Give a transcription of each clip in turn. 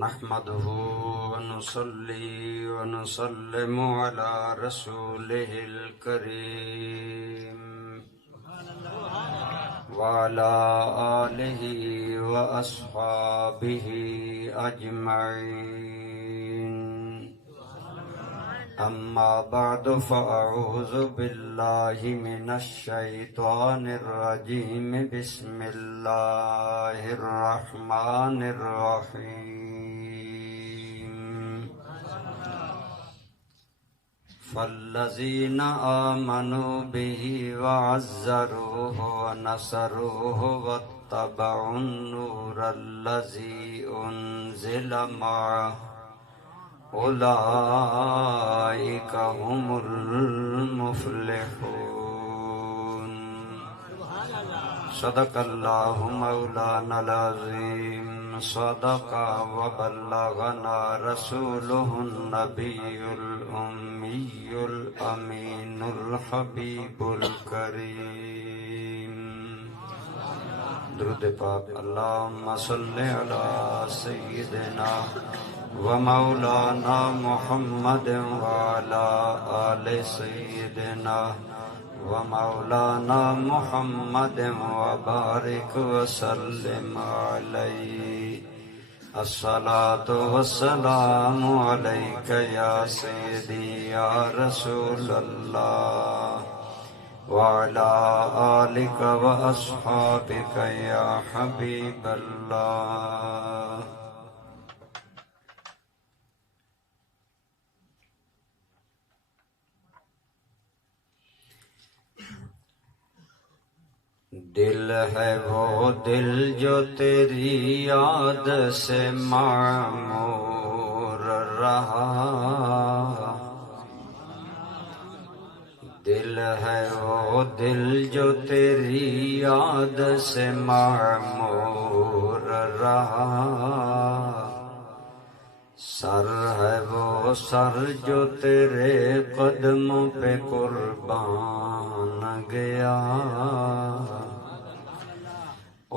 نحمده ونصلي ونسلم على رسوله الكريم وعلى آله وأصحابه أجمعين. أما بعد فأعوذ بالله من الشيطان الرجيم. بسم الله الرحمن الرحيم. فالذين آمنوا به وعزروه ونصروه واتبعوا النور الذي أنزل معه أولئك هم المفلحون. صدق الله مولانا العظيم. صدق وبلغنا رسوله النبي الأمي الأمين الحبيب الكريم. درود پاک. اللهم صل على سيدنا ومولانا محمد وعلى آل سيدنا ومولانا محمد وبارك وسلم عليه. الصلاة والسلام عليك يا سيدي يا رسول الله وعلى آلك وأصحابك يا حبيب الله. دل ہے وہ دل جو تیری یاد سے معمور رہا. دل ہے وہ دل جو تیری یاد سے معمور رہا. سر ہے وہ سر جو تیرے قدموں پہ قربان گیا.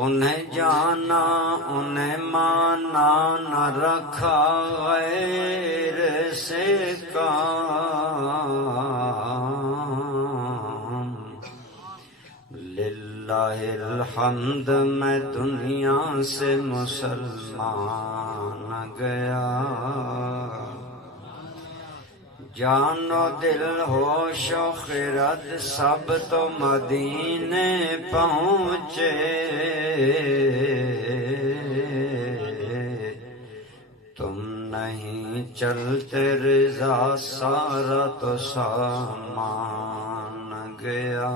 انہیں جانا انہیں مانا نہ رکھا غیر سے کام. للہ الحمد میں دنیا سے مسلمان گیا. جان و دل ہوش و خرد سب تو مدینے پہنچے. تم نہیں چلتے رضا سارا تو سامان گیا.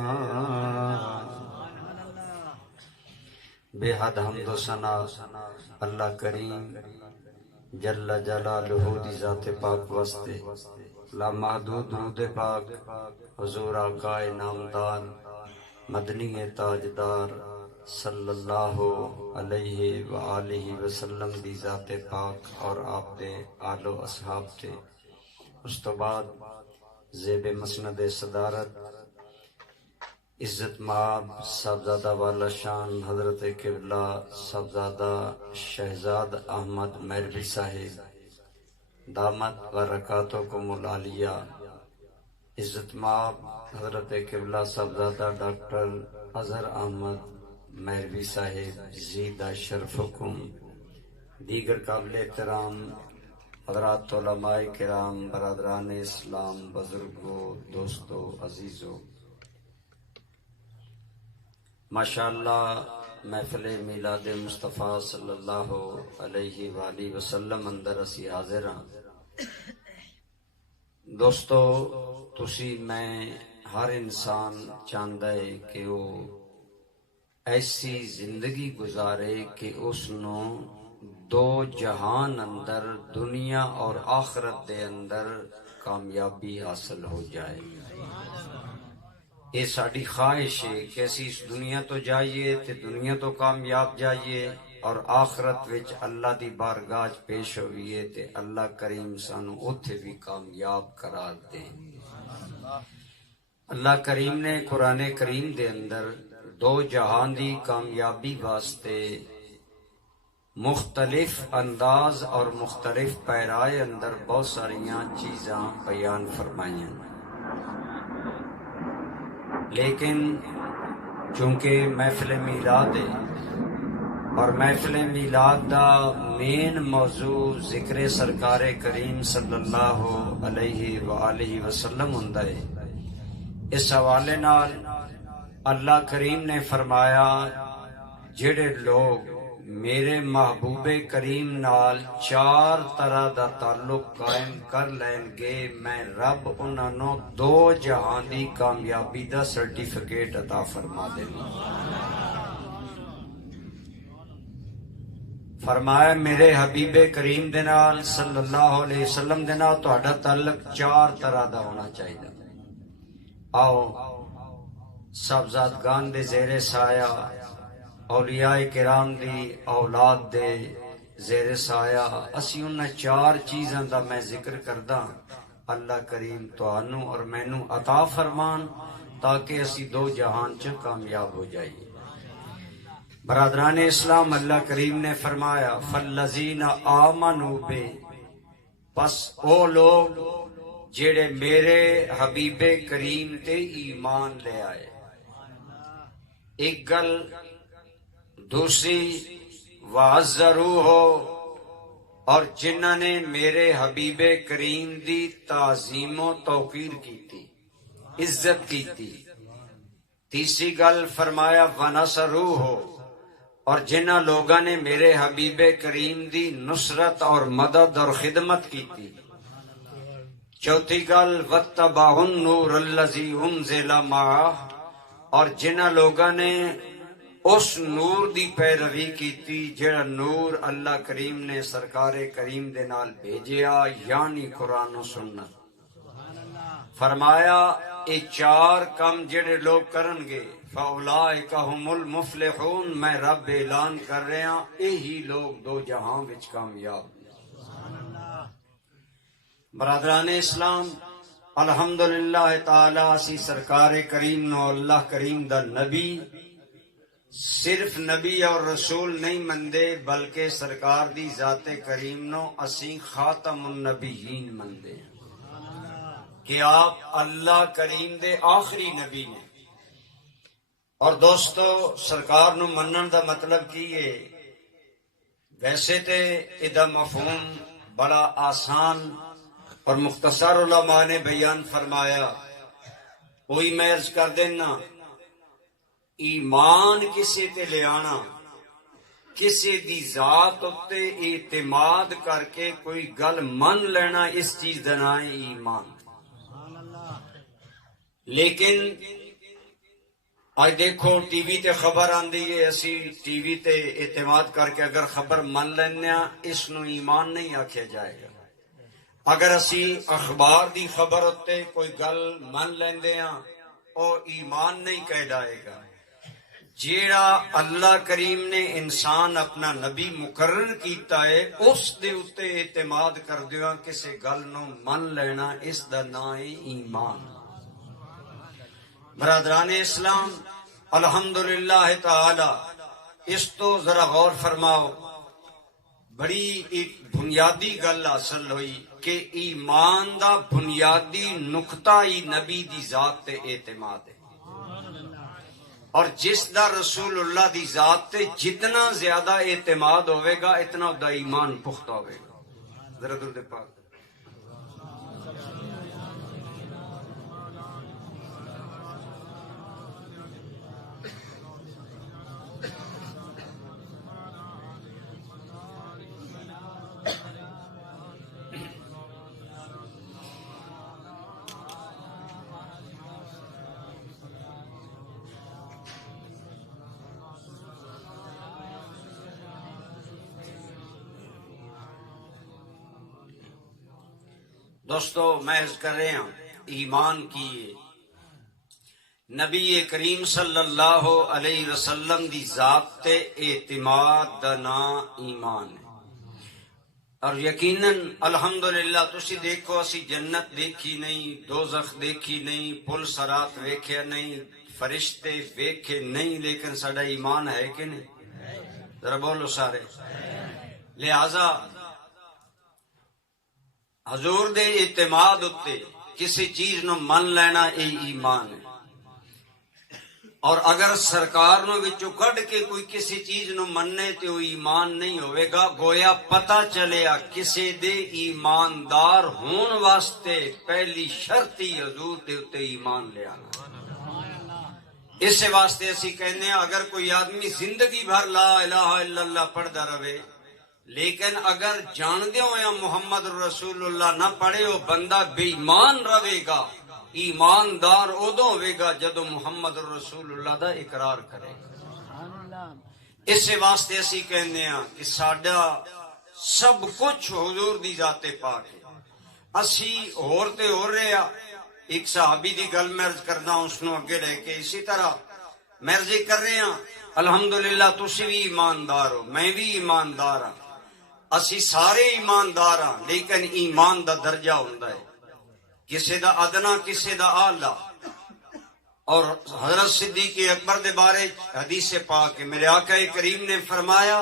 بے حد حمد و ثنا اللہ کریم جل جلالہ دی ذات پاک واسطے. لامحدود درود پاک حضور آقا نامدار مدنی تاجدار صلی اللہ علیہ وآلہ وسلم دی ذات پاک اور آپ دے آل و اصحاب تے. اس تو بعد زیب مسند صدارت عزت مآب صاحبزادہ والا شان حضرت قبلہ صاحبزادہ شہزاد احمد میروی صاحب دامت برکاتکم العالیہ. عزت مآب حضرت قبلہ صاحبزادہ ڈاکٹر اظہر احمد میروی صاحب زید شرفکم. دیگر قابل احترام حضرات علماء کرام، برادران اسلام، بزرگوں، دوستوں، عزیزوں، ماشاءاللہ محفل میلاد مصطفیٰ صلی اللہ علیہ وآلہ وسلم اندر اسی حاضر ہاں. دوستو تسی میں ہر انسان چاہتا ہے کہ وہ ایسی زندگی گزارے کہ اس نو دو جہان اندر دنیا اور آخرت دے اندر کامیابی حاصل ہو جائے. یہ ساری خواہش ہے کہ اسی اس دنیا تو جائیے تے دنیا تو کامیاب جائیے اور آخرت وچ اللہ دی بارگاہ پیش ہوئیے تے اللہ کریم سانو اوتھے بھی کامیاب قرار دیں. اللہ کریم نے قرآن کریم دے اندر دو جہان دی کامیابی واسطے مختلف انداز اور مختلف پیرائے اندر بہت ساریاں چیزاں بیان فرمائیں، لیکن چونکہ محفل میلاد ہے اور محفل میلاد دا مین موضوع ذکر سرکار کریم صلی اللہ علیہ وآلہ وسلم ہوندا ہے، اس حوالے نال اللہ کریم نے فرمایا جڑے لوگ میرے محبوب کریم نال 4 طرح دا تعلق قائم کر لین گے، میں رب انہاں نوں 2 جہان دی کامیابی دا سرٹیفکیٹ عطا فرما دینا۔ فرمایا میرے حبیب کریم دے نال صلی اللہ علیہ وسلم دے نال تہاڈا تعلق 4 طرح دا ہونا چاہیے۔ آؤ صاحبزادگان دے زیر سایہ، اولیاء کرام دی اولاد دے زیر سایہ اسی انہاں 4 چیزاں دا میں ذکر کردا، اللہ کریم تانوں اور مینوں عطا فرمان تاکہ اسی 2 جہان چ کامیاب ہو جائیے۔ برادران اسلام، اللہ کریم نے فرمایا فالذین آمنوا بے، پس او لوگ جڑے میرے حبیب کریم تے ایمان لے آئے۔ ایک گل دوسری وعزروہ ہو، اور جنہاں نے میرے حبیب کریم دی تعظیم و توقیر کیتی، عزت کیتی۔ تیسری گل فرمایا ونصروہ ہو، اور جنہاں لوگاں نے میرے حبیب کریم دی نصرت اور مدد اور خدمت کیتی۔ چوتھی گل واتبعوا النور الذی انزل معہ، اور جنہاں لوگاں نے اس نور دی پیروی کیتی جڑا نور اللہ کریم نے سرکار کریم دے نال بھیجیا، یعنی قرآن و سنت۔ فرمایا اے 4 کم جڑے لوگ کرن گے فاولئک ھم المفلحون، میں رب اعلان کر رہا ہاں یہی لوگ 2 جہاں وچ کامیاب۔ برادران اسلام، الحمدللہ تعالی اسی سرکار کریم نو اللہ کریم دا نبی، صرف نبی اور رسول نہیں مندے بلکہ سرکار دی ذات کریم نو اسی خاتم النبیین مندے کہ آپ اللہ کریم دے آخری نبی نے۔ اور دوستو، سرکار نو منن دا مطلب کی ہے؟ ویسے تے ادا مفہوم بڑا آسان اور مختصر علماء نے بیان فرمایا، وہی میں عرض کر دینا، ایمان کسی تے لے آنا، کسی دی ذات اتے اعتماد کر کے کوئی گل من لینا، اس چیز دا نام ہے ایمان۔ لیکن آج دیکھو ٹی وی تے خبر آندی ہے، اسی ٹی وی تے اعتماد کر کے اگر خبر من لینا، اس نو ایمان نہیں آکھیا جائے گا۔ اگر اسی اخبار دی خبر ہوتے کوئی گل من لیندے ہاں، او ایمان نہیں کہہ جائے گا۔ جیڑا اللہ کریم نے انسان اپنا نبی مقرر کیتا ہے، اس دے اتے اعتماد کر دیاں کسی گل نو من لینا، اس دا نام ہے ایمان۔ برادران اسلام، الحمدللہ تعالی اس تو ذرا غور فرماؤ، بڑی ایک بنیادی گل حاصل ہوئی کہ ایمان دا بنیادی نقطہ ہی نبی دی ذات تے اعتماد ہے، اور جس دا رسول اللہ دی ذات تے جتنا زیادہ اعتماد ہوئے گا اتنا دا ایمان پختہ ہوئے گا۔ ذرا درود پاک۔ دوستو، میں عرض کر رہے ہوں ایمان کی نبی کریم صلی اللہ علیہ وسلم دی ذات تے اعتماد دا نام ایمان ہے۔ اور یقیناً الحمدللہ تسی دیکھو، اسی جنت دیکھی نہیں، دوزخ دیکھی نہیں، پل صراط ویکھیا نہیں، فرشتے ویکھے نہیں، لیکن ساڈا ایمان ہے کہ نہیں؟ ذرا بولو سارے. لہذا حضور دے اعتماد اتے کسی چیز نو من لینا یہ ایمان ہے. اور اگر سرکار نو وچوں کڈ کے کوئی کسی چیز نو مننے تے وہ ایمان نہیں ہوئے گا. گویا پتہ چلیا کسی دے ایماندار ہون واسطے پہلی شرط ہی حضور دے اتے ایمان لے آنا. اس واسطے اسی کہنے ہیں اگر کوئی آدمی زندگی بھر لا الہ الا اللہ پڑھدا رہے لیکن اگر جاندے ہویا محمد رسول اللہ نہ پڑھے وہ بندہ بے ایمان رہے گا. ایماندار ادو ہوئے گا جدو محمد رسول اللہ دا اقرار کرے گا. اس واسطے اسی کہنے ہیں کہ ساڈا سب کچھ حضور دی ذات پاک ہے. اسی ہور تے ہو رہے ہیں. ایک صحابی دی گل مرض کرنا اس نو اگے لے کے اسی طرح مرضی کر رہے ہیں. الحمدللہ تسی بھی ایماندار ہو میں بھی ایماندار ہاں. اسی سارے ایماندار ہاں لیکن ایمان دا درجہ ہوندا ہے کسی دا ادنا کسی دا اعلی. اور حضرت صدیق اکبر دے بارے حدیث پاک ہے میرے آقا کریم نے فرمایا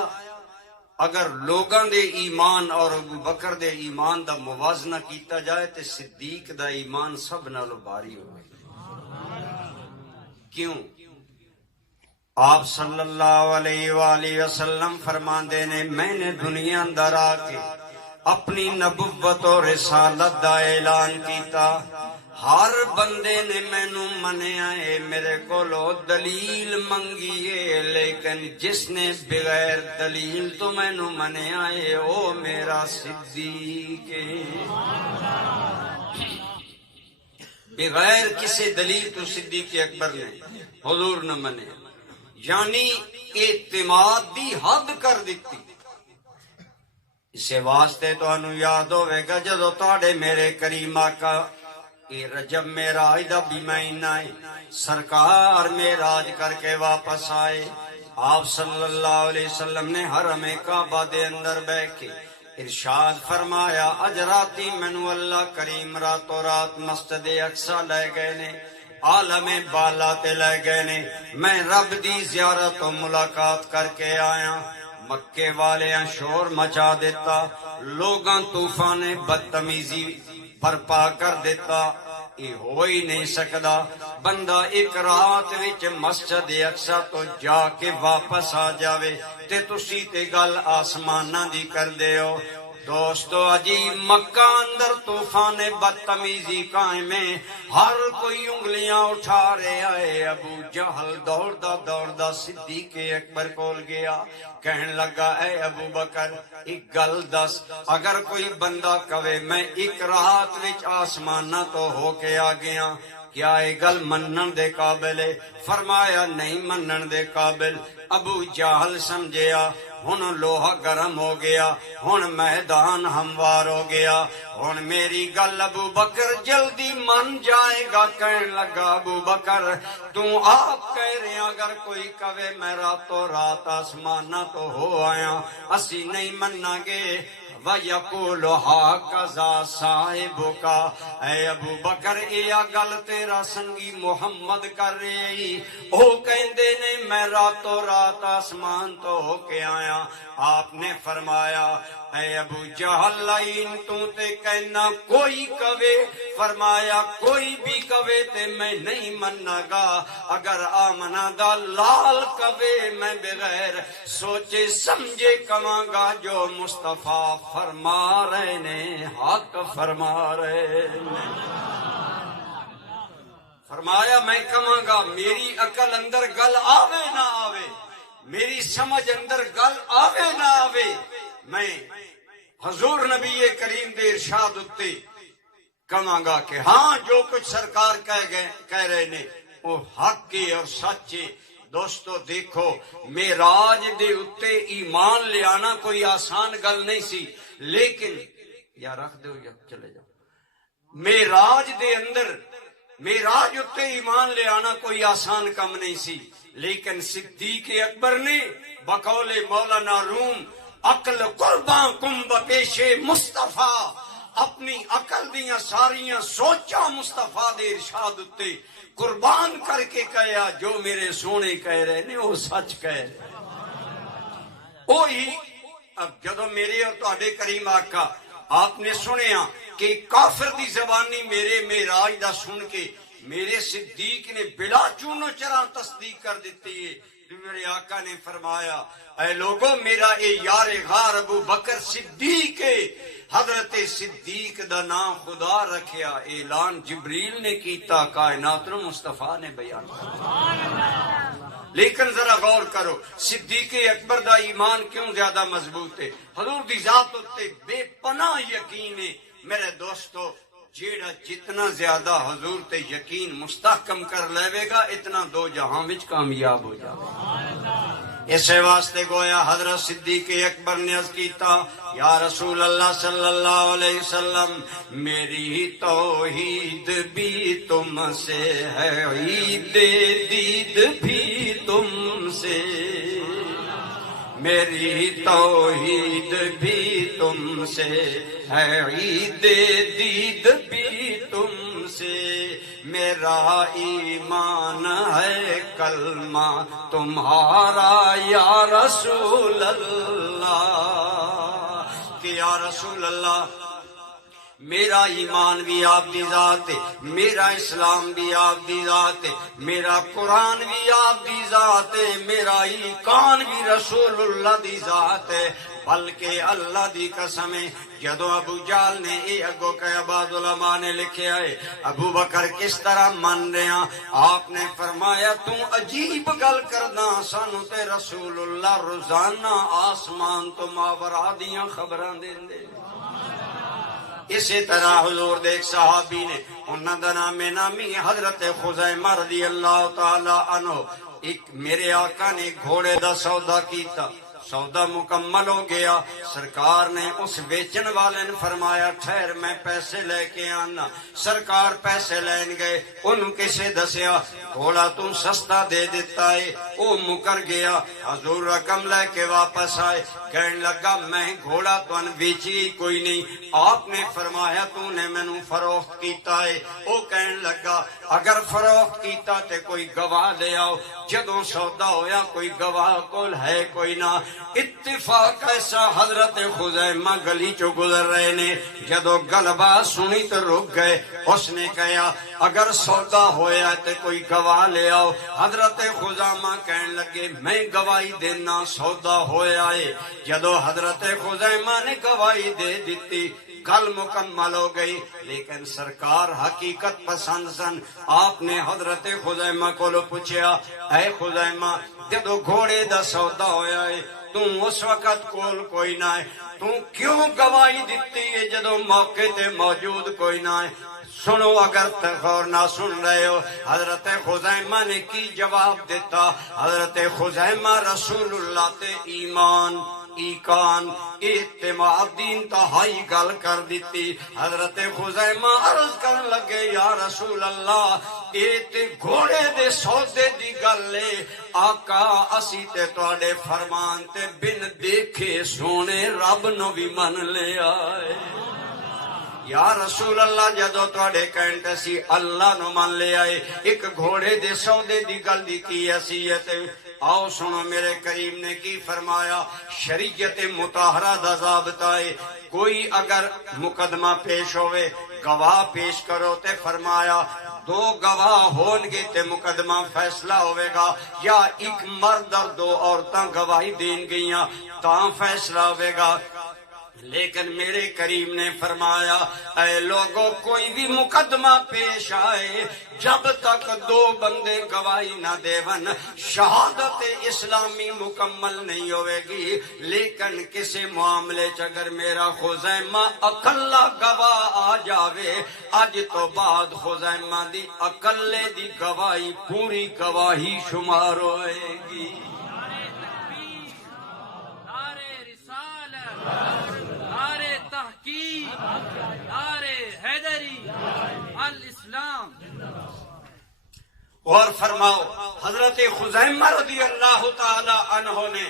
اگر لوگاں دے ایمان اور ابو بکر دے ایمان دا موازنہ کیتا جائے تے صدیق دا ایمان سب نالوں بھاری ہوئے. کیوں؟ آپ صلی اللہ علیہ وآلہ وسلم فرماندے نے میں نے دنیا اندر آ کے اپنی نبوت اور رسالت دا اعلان کیتا. ہر بندے نے مینوں منیا ہے میرے کولو دلیل منگی ہے لیکن جس نے بغیر دلیل تو مینوں منیا ہے او میرا صدیق ہے. بغیر کسی دلیل تو صدیق اکبر نے حضور نے منے یعنی اعتماد دی حد کر دیتی. اسے واسطے تو انو یاد ہوئے گا جدو تاڑے میرے کریم آقا رجب معراج دا بھی مہینہ ہے سرکار معراج کر کے واپس آئے. آپ صلی اللہ علیہ وسلم نے حرم کعبہ دے اندر بیٹھ کے ارشاد فرمایا اج راتی مینوں اللہ کریم راتوں رات مسجد اقصی لے گئے نے عالم بالا تے لے گئے نے میں رب دی زیارت و ملاقات کر کے آیا. مکے والیاں شور مچا دیتا لوگاں طوفان بدتمیزی برپا کر دیتا. یہ ہو ہی نہیں سکدا بندہ ایک رات وچ مسجد اقصی تو جا کے واپس آ جاوے تے تسی تے گل آسماناں دی کر دے ہو. دوستو اجی مکہ اندر طوفان بدتمیزی قائم ہے. ہر کوئی انگلیاں اٹھا رہا ہے. ابو جہل دوڑدا صدیق اکبر کول گیا کہنے لگا اے ابو بکر ایک گل دس اگر کوئی بندہ کہے میں ایک رات وچ آسماناں تو ہو کے آ گیا کیا یہ گل منن دے قابل ہے؟ فرمایا نہیں منن دے قابل. ابو جہل سمجھیا ہن لوہا گرم ہو گیا ہن میدان ہموار ہو گیا ہن میری گل ابو بکر جلدی من جائے گا. کہنے لگا ابو بکر تو آپ کہہ رہے ہیں اگر کوئی کہے میں راتوں رات آسمانہ تو ہو آیا اسی نہیں مننا گے. وَيَقُولُ هَكَذَا صَاحِبُكَ اے ابو بکر ایا گل تیرا سنگی محمد کر رہی او کہندے نے میں راتوں رات آسمان تو ہو کے آیا. آپ نے فرمایا اے ابو جہل لائن تو تے کہنا کوئی کہے فرمایا کوئی بھی کہے تے میں نہیں مننا گا. اگر آمنہ دا لال کہے میں بغیر سوچے سمجھے کہاں گا جو مصطفیٰ فرما رہے نے حق فرما رہے نے. فرمایا میں کہاں گا میری عقل اندر گل آوے نہ آوے میری سمجھ اندر گل آوے نہ آوے میں حضور نبی کریم دے ارشاد اتے کہاں گا کہ ہاں جو کچھ سرکار کہہ رہے نے وہ حق اور سچے. دوستو دیکھو معراج دے اتے ایمان لے آنا کوئی آسان گل نہیں سی لیکن یا رکھ دو یا چلے جاؤ. معراج دے اندر معراج اتے ایمان لے آنا کوئی آسان کم نہیں سی لیکن صدیق اکبر نے بقول مولانا روم عقل قرباں کم بپیش مصطفیٰ اپنی عقل دیاں ساریاں سوچاں مصطفیٰ دے ارشاد اتے قربان کر کے کہیا جو میرے سونے کہہ رہے نے وہ سچ کہہ رہے. وہی جدو میرے اور تہاڈے کریم آقا آپ نے سنیا کہ کافر دی زبانی میرے معراج دا سن کے میرے صدیق نے بلا چونو چرا تصدیق کر دیتی ہے. میرے آقا نے فرمایا اے لوگو میرا اے یار غار ابو بکر صدیق ہے. حضرت صدیق دا نام خدا رکھیا، اعلان جبریل نے کیتا، کائنات نو مصطفیٰ نے بیان کیا. لیکن ذرا غور کرو صدیق اکبر دا ایمان کیوں زیادہ مضبوط ہے؟ حضور دی ذات تے بے پناہ یقین ہے. میرے دوستو جیڑا جتنا زیادہ حضور تے یقین مستحکم کر لے گا اتنا دو جہاں وچ کامیاب ہو جائے گا. اسے واسطے گویا حضرت صدیق اکبر نے عرض کیتا یا رسول اللہ صلی اللہ علیہ وسلم میری توحید بھی تم سے ہے، عید دید بھی تم سے، میری توحید بھی تم سے ہے، عید دید بھی تم سے، میرا ایمان ہے کلمہ تمہارا یا رسول اللہ. کہ یا رسول اللہ میرا ایمان بھی آپ دی ذات ہے، میرا اسلام بھی آپ دی ذات ہے، میرا قرآن بھی آپ دی ذات ہے، میرا ایمان بھی رسول اللہ دی ذات ہے. بلکہ اللہ دی قسم ہے جدو ابو جال نے اے اگو کہ بعض علماء نے لکھیا ہے ابو بکر کس طرح مان رہا، آپ نے فرمایا تو عجیب گل کرنا، سانو تے رسول اللہ روزانہ آسمان تو ماورا دیاں خبراں دیندے. اسی طرح حضور دے ایک صحابی نے انہاں دا نام نامی حضرت خزیمہ رضی اللہ تعالی عنہ، ایک میرے آقا نے گھوڑے دا سودا کیتا، سودا مکمل ہو گیا. سرکار نے اس بیچن والے نے فرمایا ٹھہر میں پیسے لے کے آنا. سرکار پیسے لین گئے، انہوں کسے دسیا گھوڑا تم سستا دے دیتا ہے، وہ مکر گیا. حضور رقم لے کے واپس آئے، کہنے لگا میں گھوڑا تو ان بیچی کوئی نہیں، آپ نے فرمایا تو نے مینوں فروخت کیتا ہے. وہ کہنے لگا اگر فروخت کیتا تے کوئی گواہ لے آؤ. جدوں سودا ہویا کوئی گواہ کول ہے کوئی نہ. اتفاق ایسا حضرت خزیمہ گلی چو گزر رہے نے، جدو گلبا سنی تو رک گئے. اس نے کہا اگر سودا ہویا تے کوئی گواہ لے آؤ. حضرت خزیمہ کہنے لگے میں گواہی دینا سودا ہویا ہے. جدو حضرت خزیمہ نے گواہی دے دیتی گل مکمل ہو گئی. لیکن سرکار حقیقت پسند سن. آپ نے حضرت خزیمہ کو پوچھا اے خزیمہ جدو گھوڑے دا سودا ہویا ہے تو اس وقت کول کوئی نہ ہے، تو کیوں گواہی دیتی ہے جدو موقع تے موجود کوئی نہ ہے؟ سنو اگر غور نہ سن رہے ہو حضرت خزیمہ نے کی جواب دیتا. حضرت خزیمہ رسول اللہ تے ایمان ایکان اعتماد دی انتہائی گل کر دیتی. حضرت خزیمہ عرض کرن لگے یا رسول اللہ اے تے گھوڑے دے سودے دی گل لے، آقا اسی تے تواڈے فرمان تے بن دیکھے سونے رب نو بھی من لے آئے. یا رسول اللہ جدو تواڈے کہنتے سی اللہ نو من لے آئے، ایک گھوڑے دے سودے دی گل دی کی حیثیت. آؤ سنو میرے کریم نے کی فرمایا. شریعت مطہرہ دا ضابطہ ہے کوئی اگر مقدمہ پیش ہوئے گواہ پیش کرو تے فرمایا دو گواہ ہون گے تے مقدمہ فیصلہ ہوئے گا، یا ایک مرد اور دو عورتاں گواہی دین گئیاں تاں فیصلہ ہوئے گا. لیکن میرے کریم نے فرمایا اے لوگوں کوئی بھی مقدمہ پیش آئے جب تک دو بندے گواہی نہ دیون شہادت اسلامی مکمل نہیں ہوئے گی. لیکن کسی معاملے چ اگر میرا خزیمہ اکلا گواہ آ جاوے اج تو بعد خزیمہ دی اکلے دی گواہی پوری گواہی شمار ہوئے گی. اور فرماؤ حضرت خزیمہ رضی اللہ تعالی عنہ نے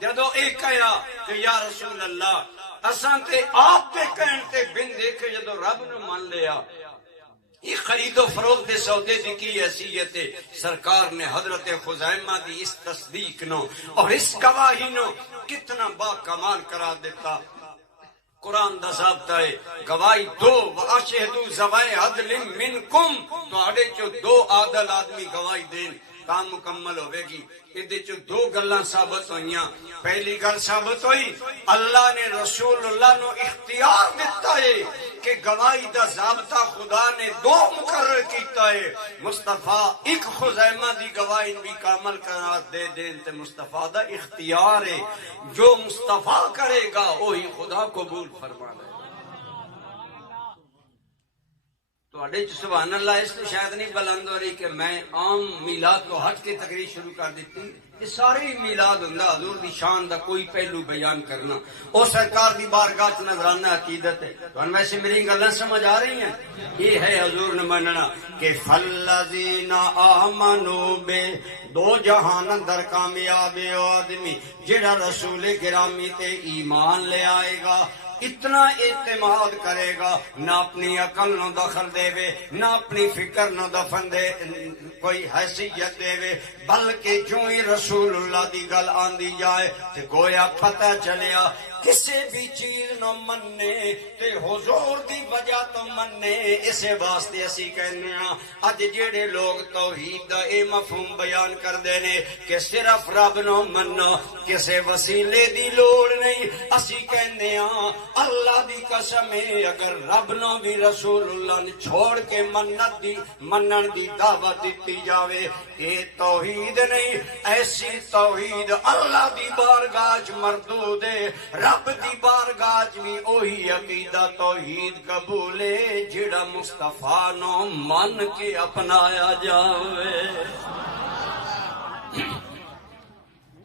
جدو ایک کہا کہ یا رسول اللہ اساں تے آپ تے کہن تے بن دیکھے جدو رب نو مان لیا یہ خرید و فروخت دے سودے دی کی حیثیت ہے سرکار نے حضرت خزیمہ دی اس تصدیق نو اور اس گواہی نو کتنا با کمال قرار دیتا قرآن دا ضابطہ ہے گواہی دو وَأَشْهِدُوا ذَوَيْ عَدْلٍ مِّنْكُمْ تو آڑے چو دو عادل آدمی گواہی دین کام مکمل ہوئے گی ادھے چو دو گلاں ثابت ہوئیاں پہلی گل ثابت ہوئی اللہ نے رسول اللہ نو اختیار دیتا ہے کہ گواہی دا ضابطہ خدا نے دو مقرر کیتا ہے مصطفیٰ ایک خزیمہ دی گواہی بھی کامل قرار دے دین تے مصطفیٰ دا اختیار ہے جو مصطفیٰ کرے گا وہی خدا قبول فرمانا ہے تو اڈے سبحان اللہ اس کو شاید نہیں بلند ہو رہی کہ میں عام میلاد کو ہٹ کے تقریر شروع کر دیتی یہ ساری میلاد ہوں حضور دی شان دا کوئی پہلو بیان کرنا اور سرکار دی بارگاہ چ نظرانہ عقیدت ہے تو ویسے میری گلاں سمجھ آ رہی ہیں یہ ہے حضور نے مننا کہ فالذین آمنوا بے دو جہان اندر کامیاب آدمی جڑا رسول گرامی تے ایمان لے آئے گا اتنا اعتماد کرے گا نہ اپنی عقل نو دخل دے وے نہ اپنی فکر نو دفن دے کوئی حیثیت دے وے بلکہ جو ہی رسول اللہ دی گل آندی جائے تے گویا پتہ چلیا کسی بھی چیز نو مننے تے حضور دی وجہ تو مننے اسے واسطے اسی کہنے ہاں اج جڑے لوگ توحید دا اے مفہوم بیان کر دینے کہ صرف رب نو منو کسے وسیلے دی لوڑ نہیں اسی کہنے ہاں اللہ دی قسم ہے اگر رب نو بھی رسول اللہ نے چھوڑ کے منن دی دعوت دیتی جاوے اے توحید نہیں ایسی توحید اللہ دی بارگاہ وچ مردود ہے رب دی بارگاہ بھی اوہی عقیدہ توحید قبول ہے جڑا مصطفیٰ نو من کے اپنایا جاوے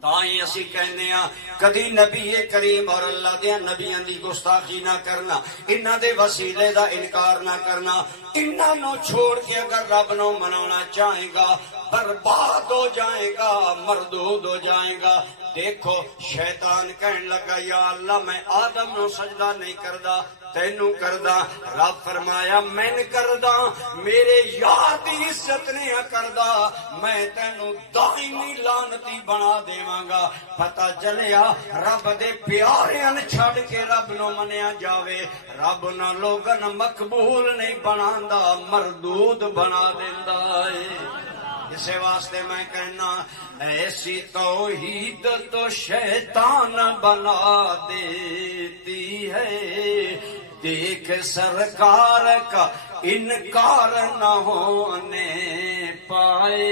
تائیں اسی کہنے ہاں کدی نبی کریم اور اللہ دے نبیاں دی گستاخی نہ کرنا انہاں دے وسیلے دا انکار نہ کرنا انہاں نو چھوڑ کے اگر رب نو منانا چاہے گا برباد ہو جائے گا مردود ہو جائے گا دیکھو شیطان کہنے لگا یا اللہ میں آدم نو سجدہ نہیں کردا تینو کردا رب فرمایا میں کردا میرے یار دی عزت نہیں کردا میں تینو دائمی لعنتی بنا دیواں گا پتہ چلیا رب دے پیاریاں چھڈ کے رب نو منیا جاوے رب نہ لوگن مقبول نہیں بناندا مردود بنا دیندا ہے اسے واسطے میں کہنا ایسی توحید تو شیطان بنا دیتی ہے دیکھ سرکار کا انکار نہ ہونے پائے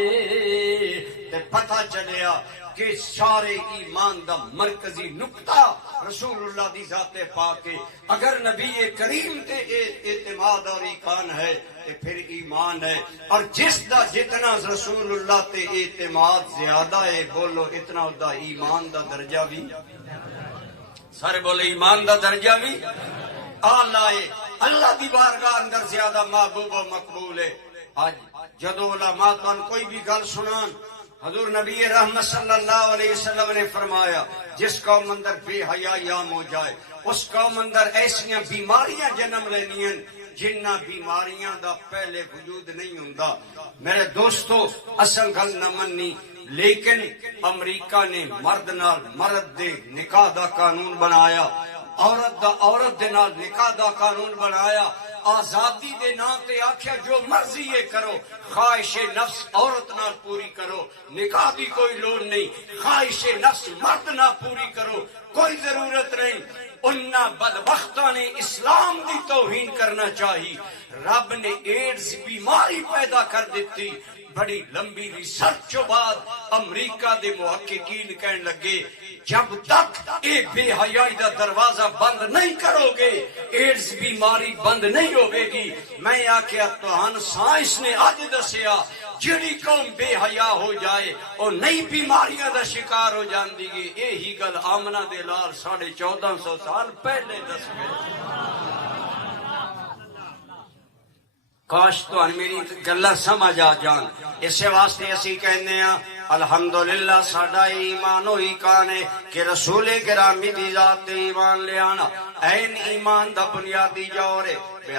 تے پتہ چلیا کہ سارے ایمان دا مرکزی نقطہ رسول اللہ دی ذات پاک ہے اگر نبی کریم تے اعتماد اور ایقان ہے تے پھر ایمان ہے اور جس دا جتنا رسول اللہ تے اعتماد زیادہ ہے بولو اتنا دا ایمان دا درجہ بھی سارے بولے ایمان دا درجہ بھی اعلیٰ ہے اللہ دی بارگاہ اندر زیادہ محبوب و مقبول ہے آج جدو علماء تن کوئی بھی گل سنان حضور نبی رحمت صلی اللہ علیہ وسلم نے فرمایا جس قوم اندر بے حیائی عام ہو جائے اس قوم اندر ایسیاں بیماریاں جنم لینیاں جنہ بیماریاں دا پہلے وجود نہیں ہوندا میرے دوستو اصل گل نہ مننی لیکن امریکہ نے مرد نال مرد دے نکاح دا قانون بنایا عورت دے نال نکاح دا قانون بنایا آزادی دے نام تے آکھیا جو مرضی یہ کرو خواہش نفس عورت نہ پوری کرو نکاح دی کوئی لوڑ نہیں خواہش نفس مرد نہ پوری کرو کوئی ضرورت نہیں انہاں بدبختاں نے اسلام دی توہین کرنا چاہی رب نے ایڈز بیماری پیدا کر دیتی بڑی لمبی ریسرچ بعد امریکہ دے محققین کہنے لگے جب تک اے بے حیائی دا دروازہ بند نہیں کرو گے ایڈز بیماری بند نہیں ہوئے گی میں آکھیا توہن سائنس نے آج دسیا جڑی قوم بے حیا ہو جائے اور نئی بیماریاں دا شکار ہو جاندی گی یہی گل آمنہ دے لال 1450 سال پہلے دس گئے کاش تو میری گلا سمجھ آ جان اسے واسطے اسی کہنے ہیں الحمدللہ ساڈا ایمان ہوئی کانے کہ رسول گرامی دی ذات ایمان لے آنا این ایمان دا بنیادی جوہر ہے۔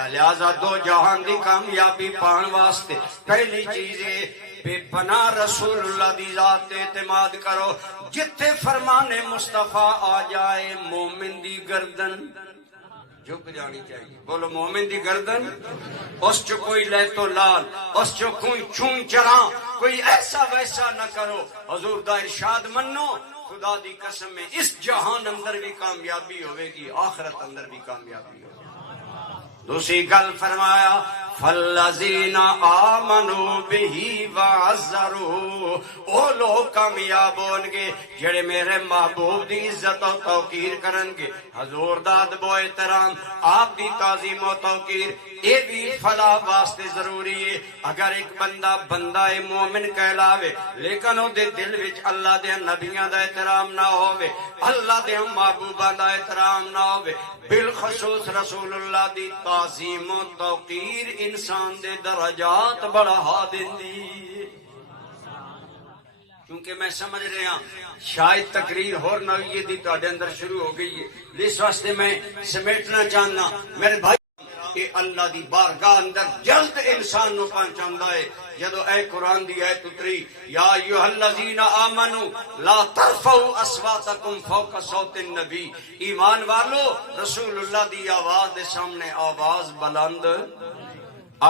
لہذا دو جہان دی کامیابی پان واسطے پہلی چیز ہے بے پناہ رسول اللہ دی ذات اعتماد کرو۔ جتھے فرمان مصطفیٰ آ جائے مومن دی گردن جھک جانی چاہیے۔ بولو مومن دی گردن، اس چو کوئی لے تو لال، اس چو کوئی چون چراں، کوئی ایسا ویسا نہ کرو۔ حضور دا ارشاد منو، خدا دی قسم میں اس جہان اندر بھی کامیابی ہوئے گی، آخرت اندر بھی کامیابی ہوگی۔ دوسری گل فرمایا فالذین آمنوا بہ وعزروہ، وہ لوگ کامیاب ہون گے جڑے میرے محبوب دی عزت و توقیر کرن گے، حضور دا ادب و احترام، آپ دی تعظیم و توقیر۔ یہ بھی فلاح واسطے ضروری ہے۔ اگر ایک بندہ مومن کہلاوے لیکن او دے دل وچ اللہ دے نبیاں دا احترام نہ ہووے، اللہ دے محبوباں دا احترام نہ ہووے، بالخصوص رسول اللہ دی تعظیم و توقیر انسان دے درجات بڑھا دیندی۔ کیونکہ میں سمجھ رہا شاید تقریر ہور نوعیت دی تہاڈے اندر شروع ہو گئی ہے، اس واسطے میں سمیٹنا چاہنا میرے بھائی کہ اللہ دی بارگاہ اندر جلد انسان نو پہنچاندا ہے۔ جدو اے قرآن دی آیت اتری یا ایھا الذین آمنوا لا ترفعوا اصواتکم فوق صوت النبی، ایمان والو رسول اللہ دی آواز دے سامنے آواز بلند،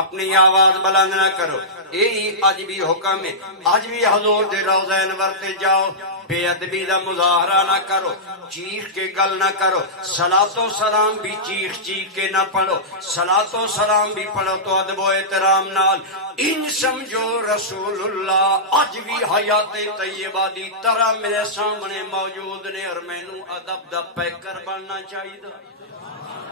اپنی آواز بلند نہ کرو۔ یہی آج بھی حکم ہے، آج بھی حضور دے روضہ انور تے جاؤ، بے ادبی دا مظاہرہ نہ کرو، چیخ کے گل نہ کرو، صلاۃ و سلام بھی چیخ کے نہ پڑھو، صلاۃ و سلام بھی پڑھو تو ادب و احترام نال۔ ان سمجھو رسول اللہ اج بھی حیات طیبہ دی طرح میرے سامنے موجود نے اور مینوں ادب دا پیکر بننا چاہیے۔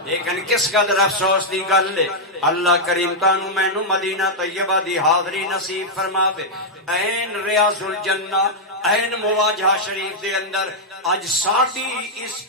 لیکن کس قدر افسوس دی گل ہے، اللہ کریم تانو مینوں مدینہ طیبہ دی حاضری نصیب فرماوے، عین ریاض الجنہ، عین مواجہہ شریف دے اندر اج ساڈی اس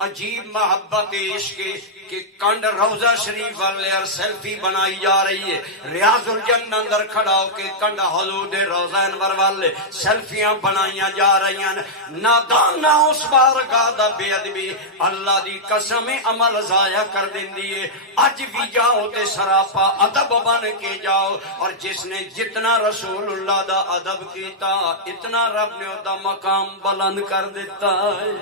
عجیب محبت عشق کہ کنڈ روضہ شریف والے اور سیلفی بنائی جا رہی ہے، ریاض الجنہ اندر کھڑا ہو کے کنڈ حضور دے روضہ انور والے سیلفیاں بنائیاں جا رہی ہیں۔ نادان نہ اس بارگاہ دا بے ادبی اللہ دی قسم عمل ضائع کر دیندی ہے۔ اج بھی جاؤ تے سراپا ادب بن کے جاؤ، اور جس نے جتنا رسول اللہ دا ادب کیتا اتنا رب نے دا مقام بلند کر دیتا ہے۔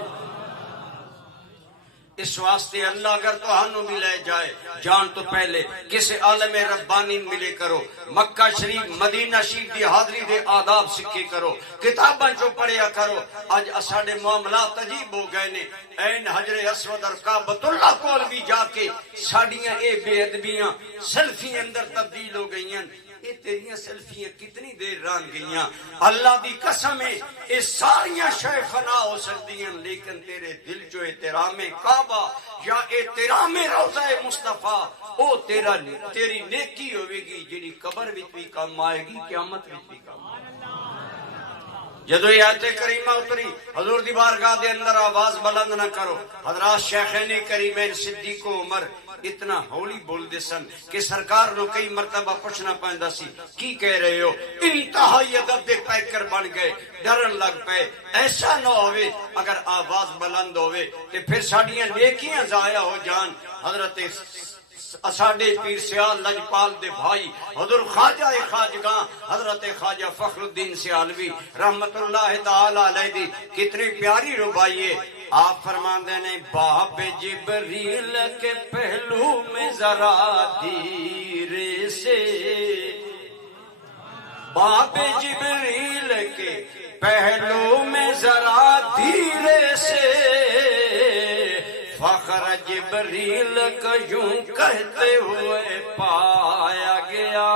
اس واسطے اللہ اگر تہانوں بھی لے جائے جان تو پہلے کسی عالم ربانی ملے کرو، مکہ شریف مدینہ شریف دی حاضری دے آداب سکھے کرو، کتاباں چو پڑھیا کرو۔ اج اساڈے معاملات عجیب ہو گئے نے، این حجر اسود اور کعبۃ اللہ کول بھی جا کے ساڈیاں اے بے ادبیاں سیلفی اندر تبدیل ہو گئی ہیں۔ یہ تیریاں سیلفیاں کتنی دیر ران گئیاں، اللہ دی قسم ہے یہ ساریاں شے فنا ہو سکتی ہیں، لیکن تیرے دل جو احترام کعبہ یا احترام روضہ مصطفیٰ او تیری نیکی ہوئے گی جڑی قبر وچ بھی کام آئے گی، قیامت وچ بھی کام آئے گی۔ جدو یہ آیت کریمہ اتری حضور دی بارگاہ دے اندر آواز بلند نہ کرو، حضرات شیخین کریمین صدیق و عمر اتنا ہولی بول دے سن کہ سرکار نو کئی مرتبہ پوچھنا پیندا سی کی کہہ رہے ہو، انتہائی ادب دے پیکر بن گئے، ڈرن لگ پے ایسا نہ ہوئے اگر آواز بلند ہوئے تے پھر ساڈیاں نیکیاں ضائع ہو جان۔ حضرت اساڈے پیر سیال لجپال دے بھائی حضور خواجہ خواجگاں حضرت خواجہ فخر الدین سیالوی رحمت اللہ تعالی علیہ دی کتنی پیاری ربائی ہے۔ آپ فرماندے نے باب جبریل کے پہلو میں ذرا دھیرے سے، باب جبریل کے پہلو میں ذرا دھیرے سے، فخر جبریل کا یوں کہتے ہوئے پایا گیا،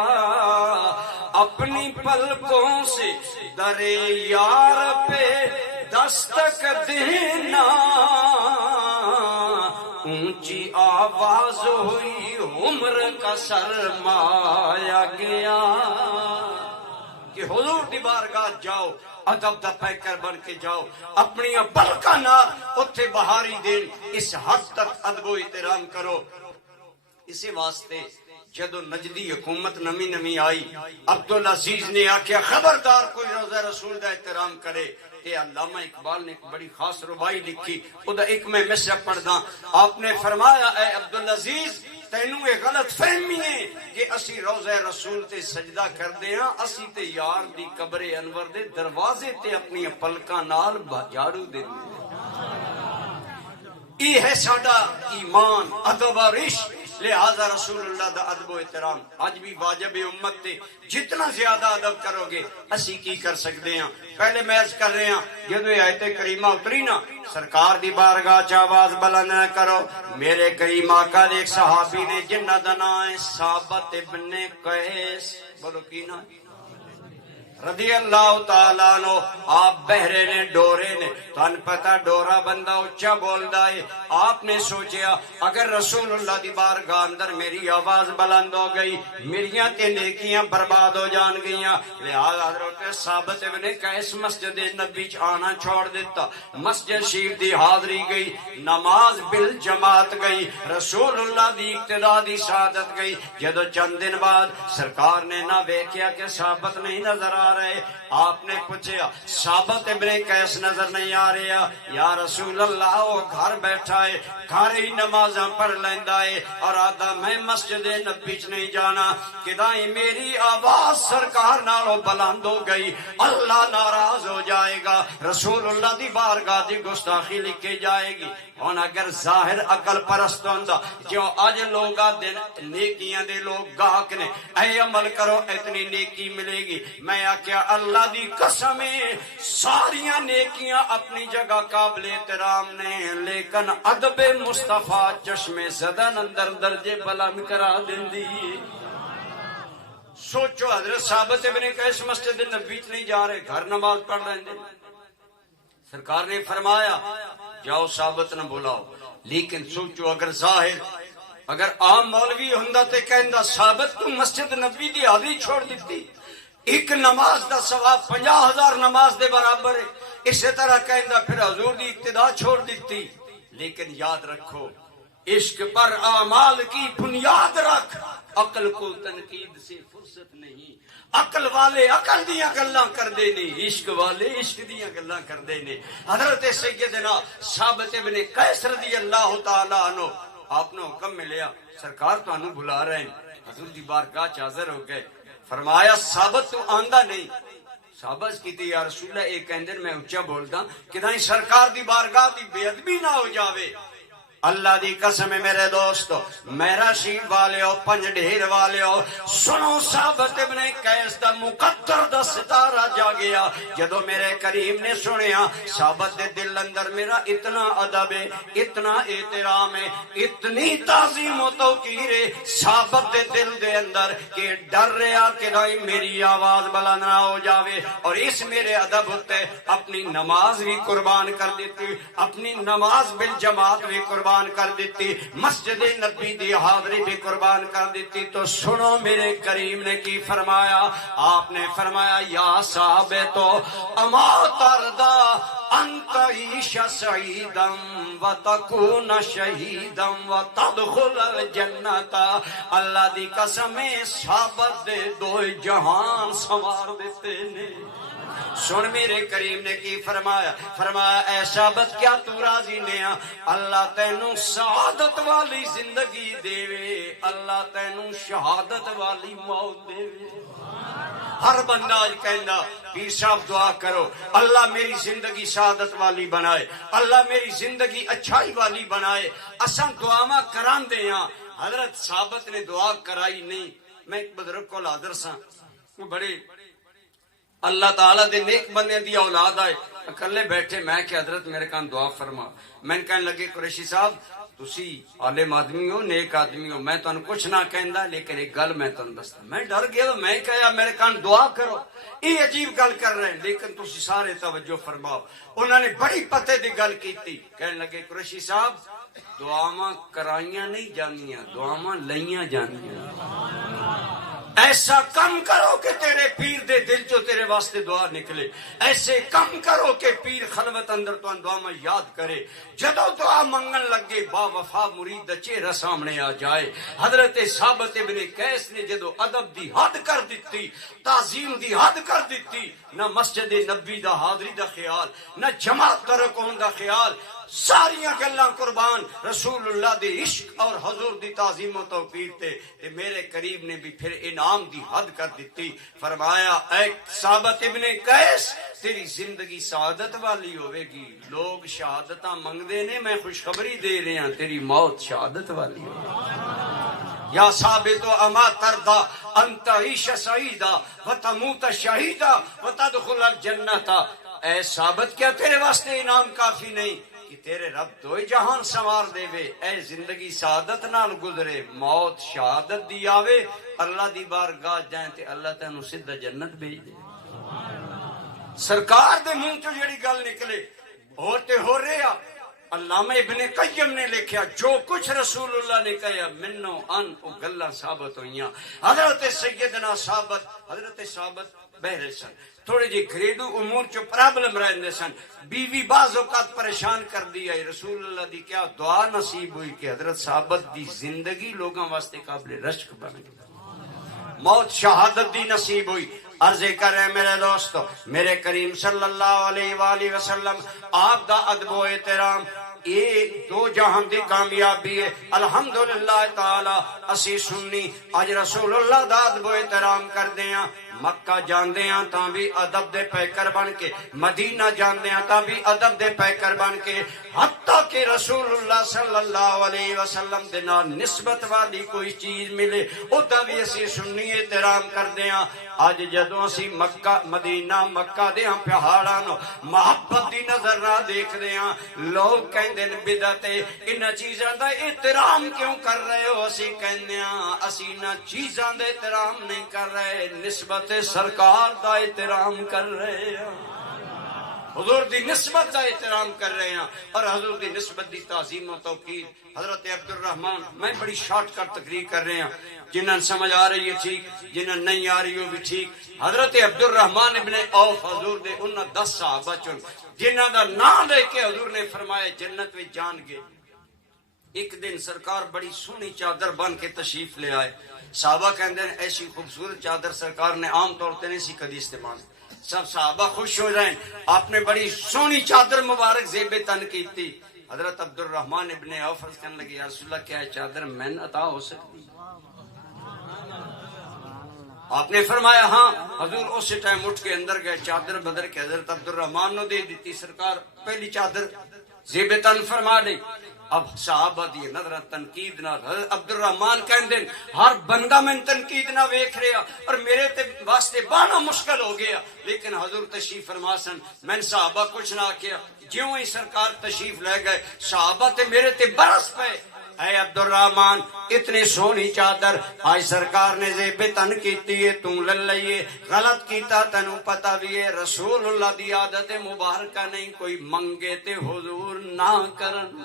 اپنی پلکوں سے در یار پہ دستک دینا، اونچی آواز ہوئی عمر کا سرمایا گیا۔ کہ حضور دی بارگاہ جاؤ ادب دا پیکر بن کے جاؤ، اپنی بلکہ نال اتھے بہاری دین اس حد تک ادب و احترام کرو۔ اسی واسطے جدو نجدی حکومت نمی نمی آئی عبدالعزیز نے آکھیا خبردار کوئی روزہ رسول دا احترام کرے. اے علامہ اقبال نے ایک بڑی خاص ربائی لکھی, خدا ایک میں مصرع پڑھدا. آپ نے فرمایا اے عبدالعزیز تینوں یہ غلط فہمی ہے کہ اسی روزہ رسول تے سجدہ کردے ہاں, اسی تے یار دی قبر انور دے دروازے تے اپنی پلکاں نال جھاڑو دیندے. یہ ہے ساڈا ایمان, ادب اور عشق. لہذا رسول اللہ دا ادب و احترام آج بھی واجب امت تے. جتنا زیادہ ادب کرو گے اسی کی کر سکتے ہیں. پہلے میں عرض کر رہے ہیں جدو یہ آیت کریمہ اتری نا, سرکار دی بارگاہ چ آواز بلند نہ کرو. میرے کریم آقا دے ایک صحابی نے جنہ دا نام ہے ثابت ابن قیس, بولو کی نا رضی اللہ تعالیٰ عنہ. آپ بہرے نے ڈورے نے, تن پتہ ڈورا بندہ اچھا بولدا ہے. آپ نے سوچیا اگر رسول اللہ دی بارگاہ اندر میری آواز بلند ہو گئی میریاں تے نیکیاں برباد ہو جان گئیاں. لہذا حضرت ثابت ابن قیس مسجد نبی چ آنا چھوڑ دیتا. مسجد شریف دی حاضری گئی, نماز بالجماعت گئی, رسول اللہ دی اقتداء دی سعادت گئی. جدو چند دن بعد سرکار نے نہ ویکھیا کہ ثابت نہیں نظر آ رہے, آپ نے پوچھا ثابت ابن قیس نظر نہیں آ رہا. یا رسول اللہ وہ گھر بیٹھا ہے, گھر ہی نمازاں پڑھ لیندا ہے اور آدھا میں مسجد نبی چ نہیں جانا. کدائیں میری آواز سرکار نالوں بلند ہو گئی اللہ ناراض ہو جائے گا, رسول اللہ دی بارگاہ دی گستاخی لکھی جائے گی. ہن اگر ظاہر عقل پرست ہوندا جو اج لوگاں دے نیکیاں دے لوگ گاہک نے, اے عمل کرو اتنی نیکی ملے گی. میں آکھیا اللہ دی قسم ہے ساریاں نیکیاں اپنی جگہ قابل احترام نے, لیکن ادب مصطفیٰ چشم زدن اندر درجے بلند کرا دیندی. سوچو حضرت ثابت ابن قیس مسجد نبی نہیں جا رہے, گھر نماز پڑھ رہے ہیں. سرکار نے فرمایا جاؤ ثابت نہ بلاؤ. لیکن سوچو اگر ظاہر اگر عام مولوی ہوندا تے کہندا ثابت تو مسجد نبی دی حاضری چھوڑ دیتی, ایک نماز دا ثواب 50,000 نماز دے برابر ہے. اسی طرح کہندا پھر حضور دی اقتداء چھوڑ دیتی. لیکن یاد رکھو عشق پر اعمال کی بنیاد رکھ, عقل کو تنقید سے فرصت نہیں. عقل والے عقل دیاں گلاں کردے نے, عشق والے عشق دیاں گلاں کردے نے. حضرت سیدنا ثابت ابن قیس رضی اللہ تعالی عنہ آپ نے حکم ملیا سرکار تانوں بلا رہے ہیں. حضور دی بارگاہ چ حاضر ہو گئے. فرمایا ثابت تو آندا نہیں. ثابت کیتی یا رسول اللہ ایک اندر میں اونچا بولدا کدائیں سرکار دی بارگاہ دی بے ادبی نہ ہو جاوے. اللہ دی قسم ہے میرے دوستو, میرا شیب والے ہو, پنج ڈھیر والے ہو, سنو ثابت ابن قیس دا مقدر دا ستارہ جاگیا. جدو میرے کریم نے سنیا ثابت دے دل اندر میرا اتنا ادب ہے, اتنا احترام ہے, اتنی تعظیم و توقیر ہے ثابت دے دل دے اندر کہ ڈر رہا کہ نہیں میری آواز بلند نہ ہو جاوے. اور اس میرے ادب ہوتے اپنی نماز بھی قربان کر دیتی, اپنی نماز بالجماعت بھی قربان کر دیتی, مسجد نبی دی حاضری بھی قربان کر دیتی. تو سنو میرے کریم نے کی فرمایا. آپ نے فرمایا یا ثابت اما تردا انت عیش سعیدا وتکون شہیدا وتدخل الجنت. اللہ دی قسم ثابت دے دو جہان سنوار دیتے نے. سن میرے کریم نے کی فرمایا. فرمایا اے ثابت کیا تو راضی نے اللہ تینوں سعادت والی زندگی دے وے, اللہ تینوں شہادت والی موت دے وے. ہر بندہ آج کہندا پیر صاحب دعا کرو اللہ میری زندگی سعادت والی بنائے, اللہ میری زندگی اچھائی والی بنائے. اساں دعاواں کراندے ہاں, حضرت ثابت نے دعا کرائی نہیں. میں ایک بزرگ کو حاضر سا, وہ بڑے اللہ تعالیٰ دے نیک بندے دی اولاد آئے, اکلے بیٹھے. میں کہ حضرت میرے کان دعا فرما. میں کہنے لگے قریشی صاحب تسی عالم آدمی ہو, نیک آدمی ہو, میں تانوں کچھ نہ کہندا لیکن ایک گل میں تانوں دسدا. میں ڈر گیا, میں کہیا میرے کان دعا کرو. یہ عجیب گل کر رہے ہیں لیکن تسی سارے توجہ فرماؤ. انہوں نے بڑی پتے دی گل کیتی. کہنے لگے قریشی صاحب دعاواں کرائیاں نہیں جانیاں, دعاواں لئیاں جانیاں. ایسا کم کرو کہ تیرے پیر دے دل چو تیرے واسطے دعا نکلے، ایسے کم کرو کہ پیر خلوت اندر تو دعا میں یاد کرے، جدو دعا منگن لگے با وفا مرید دا چہرہ سامنے آ جائے۔ حضرت ثابت ابن قیس نے جدو ادب دی حد کر دیتی، تعظیم دی حد کر دیتی، نہ مسجد نبی دا حاضری دا خیال، نہ جماعت ترکون دا خیال، ساریاں گلاں قربان رسول اللہ دے عشق اور حضور دی تعظیم و توقیر تے میرے قریب نے بھی پھر انعام دی حد کر دیتی۔ فرمایا اے ثابت ابن قیس تیری زندگی سعادت والی ہوئے گی، لوگ شہادتاں منگدے نے، میں خوشخبری دے رہے ہیں تیری موت شہادت والی ہوگی۔ یا ثابت اما ترضى ان تعيش سعيدا وتموت شهيدا وتدخل الجنة، اے ثابت کیا تیرے واسطے انعام کافی نہیں کہ تیرے رب دو جہان سنوار دے وے، اے زندگی سعادت نال گزرے، موت شہادت دی آوے، اللہ دی بارگاہ جائیں تے اللہ تینوں سیدھا جنت بھیج دے۔ سرکار دے منہ تو جڑی گل نکلے ہوتے ہو رہا۔ علامہ ابن قیم نے لکھیا جو کچھ رسول اللہ نے کہا منو ان او گلاں ثابت ہوئیاں۔ حضرت سیدنا ثابت، حضرت ثابت بہرے سن، تھوڑے جی گھریلو امور چو پرابلم رہندے سن، بیوی بعض اوقات پریشان کر دیا، رسول اللہ دی کیا دعا نصیب ہوئی کہ حضرت ثابت دی زندگی لوگاں واسطے قابل رشک بن گئی، موت شہادت دی نصیب ہوئی۔ عرض کر رہے میرے دوستو، میرے کریم صلی اللہ علیہ وآلہ وسلم آپ دا ادب و احترام یہ دو جہان دی کامیابی ہے۔ الحمدللہ تعالی اسی سنی اج رسول اللہ دا ادب و احترام کر دیاں، مکہ جاندے ہیں تاں بھی ادب دے پیکر بن کے، مدینہ جاندے ہیں تاں بھی ادب دے پیکر بن کے، حتیٰ کہ رسول اللہ صلی اللہ علیہ وسلم دے نال نسبت والی کوئی چیز ملے اودا بھی اسی سنی احترام کر دیاں۔ اج جدوں اسی مکہ مدینہ مکہ دے پہاڑاں نو محبت دی نظر نہ دیکھ دے ہاں، لوگ کہندے نے بدعت ہے، انہاں چیزاں دا احترام کیوں کر رہے ہو؟ اسی کہندے ہاں اسی انہاں چیزاں دا احترام نہیں کر رہے، نسبت سرکار دا احترام کر رہے ہیں، حضور دی نسبت دا احترام کر رہے ہیں اور حضور دی نسبت دی تعظیم و توقیر۔ حضرت عبد الرحمن، میں بڑی شارٹ کٹ تقریر کر رہے ہیں، جنہاں سمجھ آ رہی ہے ٹھیک، جنہاں نہیں آ رہی ہو بھی ٹھیک۔ حضرت عبد الرحمن ابن عوف حضور دے انہاں 10 صحابہ چن جنہاں دا نام لے کے حضور نے فرمایا جنت میں جان گے۔ ایک دن سرکار بڑی سونی چادر بن کے تشریف لے آئے، صحابہ کہندے ہیں ایسی خوبصورت چادر سرکار نے عام طور تے نہیں سی کدی استعمال، سب صحابہ خوش ہو جائیں، آپ نے بڑی سونی چادر مبارک زیب تن کی تھی۔ حضرت عبد الرحمن ابن عوف کہنے لگے یا رسول اللہ کیا چادر میں عطا ہو سکتی؟ آپ نے فرمایا ہاں۔ حضور اس ٹائم اٹھ کے اندر گئے، چادر بدر کے حضرت عبد الرحمن نے دے دیتی، سرکار پہلی چادر زیب تن فرما لی۔ اب صحابہ دی نظر تنقید نہ، حضرت عبد الرحمن کہندے ہر بندہ میں تنقید نہ ویکھ رہا اور میرے تے واسطے بانا مشکل ہو گیا، لیکن حضور تشریف فرما سن، میں صحابہ کچھ نہ کیا، جیوں ہی سرکار تشریف لے گئے صحابہ تے میرے تے برس پے، اے عبد الرحمن اتنی سونی چادر آج سرکار نے زیب تن کیتی ہے، تو لے لئیے، غلط کیتا تینو پتہ بھی ہے رسول اللہ دی عادت مبارکہ نہیں کوئی منگے تے حضور نہ کرن،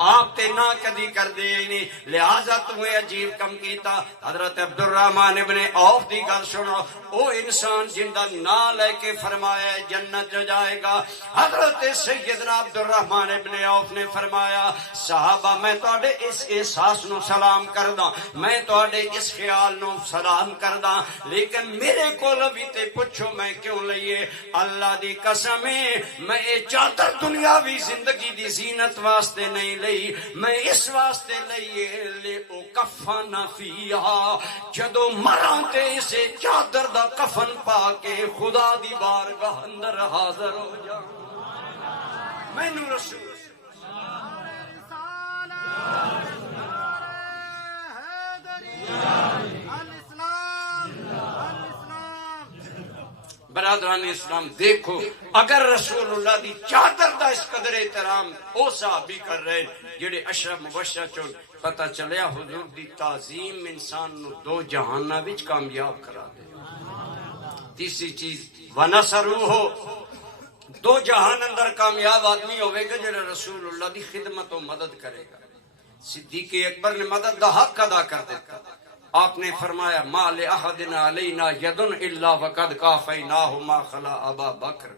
آپ تے نہ کدی کر دے نہیں، لہذا تمہیں عجیب کم کیتا۔ حضرت عبد الرحمن ابن عوف دی گل سنو، او انسان جن دا نا لے کے فرمایا جنت جائے گا۔ حضرت سیدنا عبد الرحمن ابن عوف نے فرمایا صحابہ میں تواڈے اس احساس نو سلام کردا، میں تواڈے اس خیال نو سلام کردا، لیکن میرے کول بھی تے پوچھو میں کیوں لئیے؟ اللہ دی قسم ہے میں اے چادر دنیاوی زندگی دی زینت واسطے نہیں لئی، میں اس واسطے لئیے لے او کفن فیہا، جدو مراں تے اسے چادر دا کفن پا کے خدا دی بارگاہ اندر حاضر ہو جا۔ مینوں رسول برادران اسلام دیکھو، اگر رسول اللہ دی چادر دا اس قدر احترام او صحابی کر رہے جڑے اشرف مبشر چون، پتہ چلیا حضور دی تعظیم انسان نو دو جہاناں وچ کامیاب کرا دے۔ تیسری چیز ونصروہ، دو جہان اندر کامیاب آدمی ہوئے گا جڑا رسول اللہ دی خدمت و مدد کرے گا۔ صدیق اکبر نے مدد دا حق ادا کر دیتا، آپ نے فرمایا ما لأحد علینا ید الا وقد کافیناہ ما خلا ابا بکر،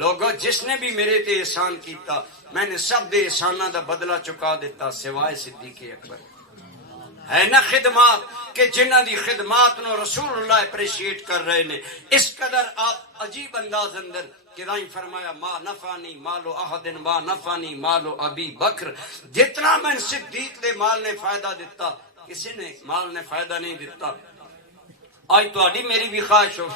لوگو جس نے بھی میرے تے احسان کیتا میں نے سب دے احسانہ دا بدلہ چکا دیتا سوائے صدیق اکبر۔ ہے نا خدمات کہ جنہ دی خدمات نو رسول اللہ اپریشیٹ کر رہے نے، اس قدر آپ عجیب انداز اندر کہ دائیں فرمایا ما نفانی مالو احد ما نفانی مالو ابی بکر، جتنا میں صدیق دے مال نے فائدہ دیتا کسی نے مال نے فائدہ نہیں دیتا۔ آج تو آڈی میری بھی خواہش ہو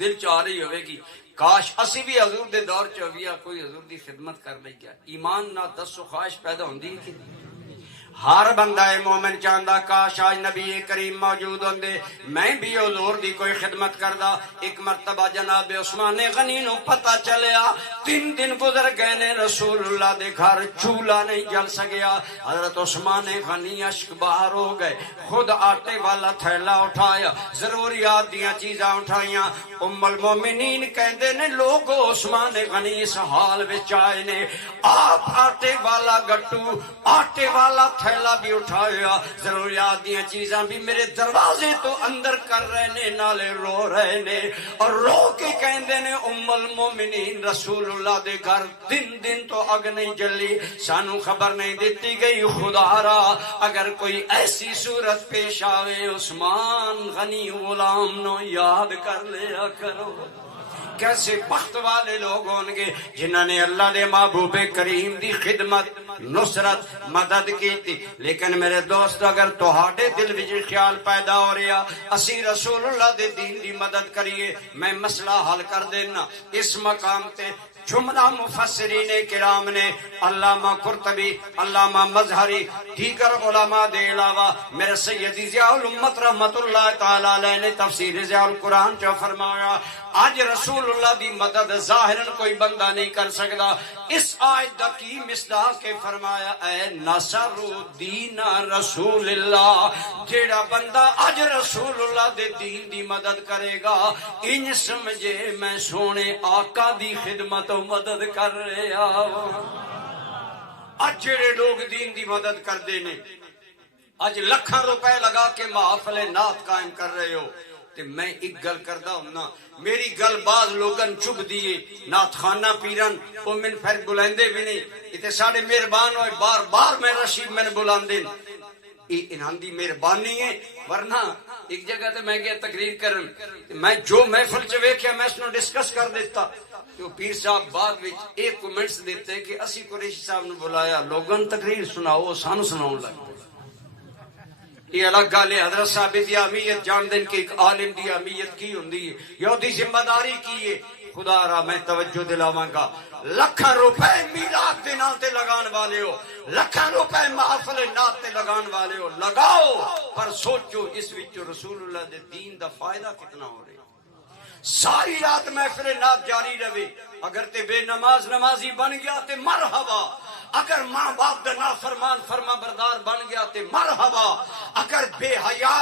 دل چاہ رہی ہوئے گی کاش اسی بھی حضور دے دور چویا کوئی حضور دی خدمت کر لے گیا۔ ایمان نہ دسو خواہش پیدا ہوندی ہے کہ ہر بندہ مومن چاہندا کاش آج نبی کریم موجود ہوندے میں بھی حضور دی کوئی خدمت کردا۔ ایک مرتبہ جناب عثمان غنی نو پتہ چلیا 3 دن گزر گئے نے رسول اللہ دے گھر چولہا نہیں جل سکیا۔ حضرت عثمان غنی اشک بہار ہو گئے، خود آٹے والا تھیلا اٹھایا، ضروریات دیاں چیزاں اٹھائیاں۔ ام المومنین کہندے نے لوگو عثمان غنی اس حال وچ آئے نے، آپ آٹے والا گٹو آٹے والا تھیلا بھی اٹھایا، ضروریات دیاں چیزاں بھی میرے دروازے تو اندر کر رہے نے، نالے رو رہے نے، اور رو کے کہندے نے ام المومنین رسول اللہ دے گھر 3 دن تو اگ نہیں جلی، سانو خبر نہیں دیتی گئی۔ خدا را اگر کوئی ایسی صورت پیش آوے عثمان غنی غلام نو یاد کر لیا کرو۔ کیسے بخت والے لوگ ہوں گے جنہوں نے اللہ دے محبوب کریم دی خدمت نصرت مدد کی تھی۔ لیکن میرے دوست اگر تہاڈے دل وچ خیال پیدا ہو رہا اسی رسول اللہ دے دین دی مدد کریے، میں مسئلہ حل کر دینا۔ اس مقام تے جملہ مفسرین کرام نے علامہ قرطبی، علامہ مظہری، دیگر علماء دے علاوہ میرے سیدی ضیاء الامت رحمت اللہ تعالی علیہ نے تفسیر ضیاء القرآن جو فرمایا آج رسول اللہ دی مدد ظاہراً کوئی بندہ نہیں کر سکتا۔ اس آیت دا کی مصداق کے فرمایا اے نصر دین رسول اللہ، جیڑا بندہ آج رسول اللہ دے دین دی مدد کرے گا ان سمجھے میں سونے آقا دی خدمت و مدد کر رہے ہوں۔ آج جیڑے لوگ دین دی مدد کر دینے آج لکھاں روپے لگا کے محافل نعت قائم کر رہے ہو، تے میں ایک گل کردہ ہوں نا، میری گل باز لوگن چب دیے نعت خانہ پیرن وہ من پھر بلندے بھی نہیں، اتنے ساڑھے مہربان ہوئے بار بار میں رشید میں بلاندے یہ انہاں دی مہربانی ہے۔ ورنہ ایک جگہ تے میں گیا تقریر کرن، میں جو محفل چ ویکھیا میں اس نو ڈسکس کر دیتا، تو پیر صاحب بعد وچ ایک کمنٹس دیتے کہ اسی قریشی صاحب نے بلایا لوگن تقریر سناؤ سانو سناؤں لگ پے۔ یہ الگ گل ہے، حضرت صاحب دی اہمیت جان دین کہ ایک عالم دی اہمیت کی ہوندی ہے، یہودی ذمہ داری کی ہے۔ خدا را میں توجہ دلاواں گا، لکھاں روپے میلاد دے نام تے لگان والے ہو، لکھاں روپے محفل نعت تے لگان والے ہو، لگاؤ پر سوچو اس وچ رسول اللہ دے دین دا فائدہ کتنا ہو رہا ہے۔ ساری رات محفل نعت جاری رہے، اگر تے بے نماز نمازی بن گیا تے مرحبا، اگر ماں باپ دا نافرمان فرما بردار بن گیا تے مرحبا، اگر بے حیا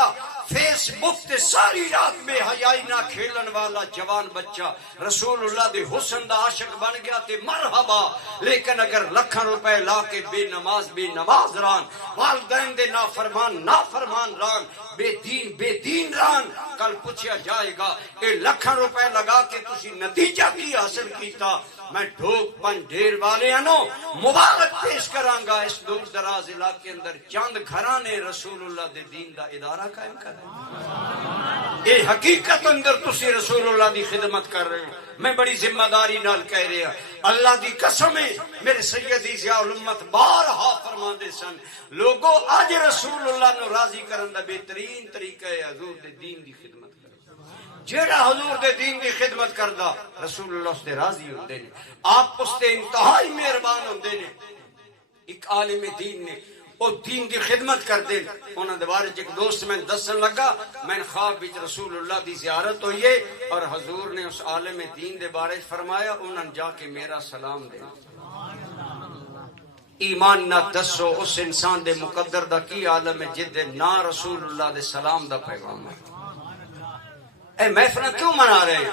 فیس بک تے ساری رات بے حیائی نہ کھیلن والا جوان بچہ رسول اللہ دے حسن دا عاشق بن گیا تے مرحبا، لیکن اگر لکھاں روپے لا کے بے نماز ران، والدین دے نافرمان ران، بے دین ران، کل پوچھا جائے گا اے لکھاں روپے لگا کے تسی نتیجہ کی حاصل کیتا۔ میں ڈھوک پن ڈھیر والے انو مبارک پیش کراں گا، اس دور دراز علاقے اندر چند گھرانے رسول اللہ دے دین دا ادارہ قائم کر رہے ہیں۔ یہ حقیقت اندر تسی رسول اللہ دی خدمت کر رہے ہیں۔ میں بڑی ذمہ داری نال کہہ رہا اللہ دی قسم ہے، میرے سیدی ضیاء الامت بارہا فرماندے سن لوگوں آج رسول اللہ نو راضی کرن دا بہترین طریقہ ہے حضور دے دین دی خدمت۔ جیڑا حضور دے دین دی خدمت کردا رسول اللہ اس دے راضی ہوندے نے، آپ اس دے انتہائی مہربان ہوندے نے۔ ایک عالم دین نے وہ دین دی خدمت کر دے، انہاں دے بارے ایک دوست میں دسن لگا میں خواب وچ رسول اللہ دی زیارت ہوئی ہے اور حضور نے اس عالم دین دے بارے فرمایا انہاں جا کے میرا سلام دے۔ ایمان نہ دسو اس انسان دے مقدر دا کی عالم ہے جدے نا رسول اللہ دے سلام دا پیغام ہے۔ اے محفل کیوں منا رہے ہیں؟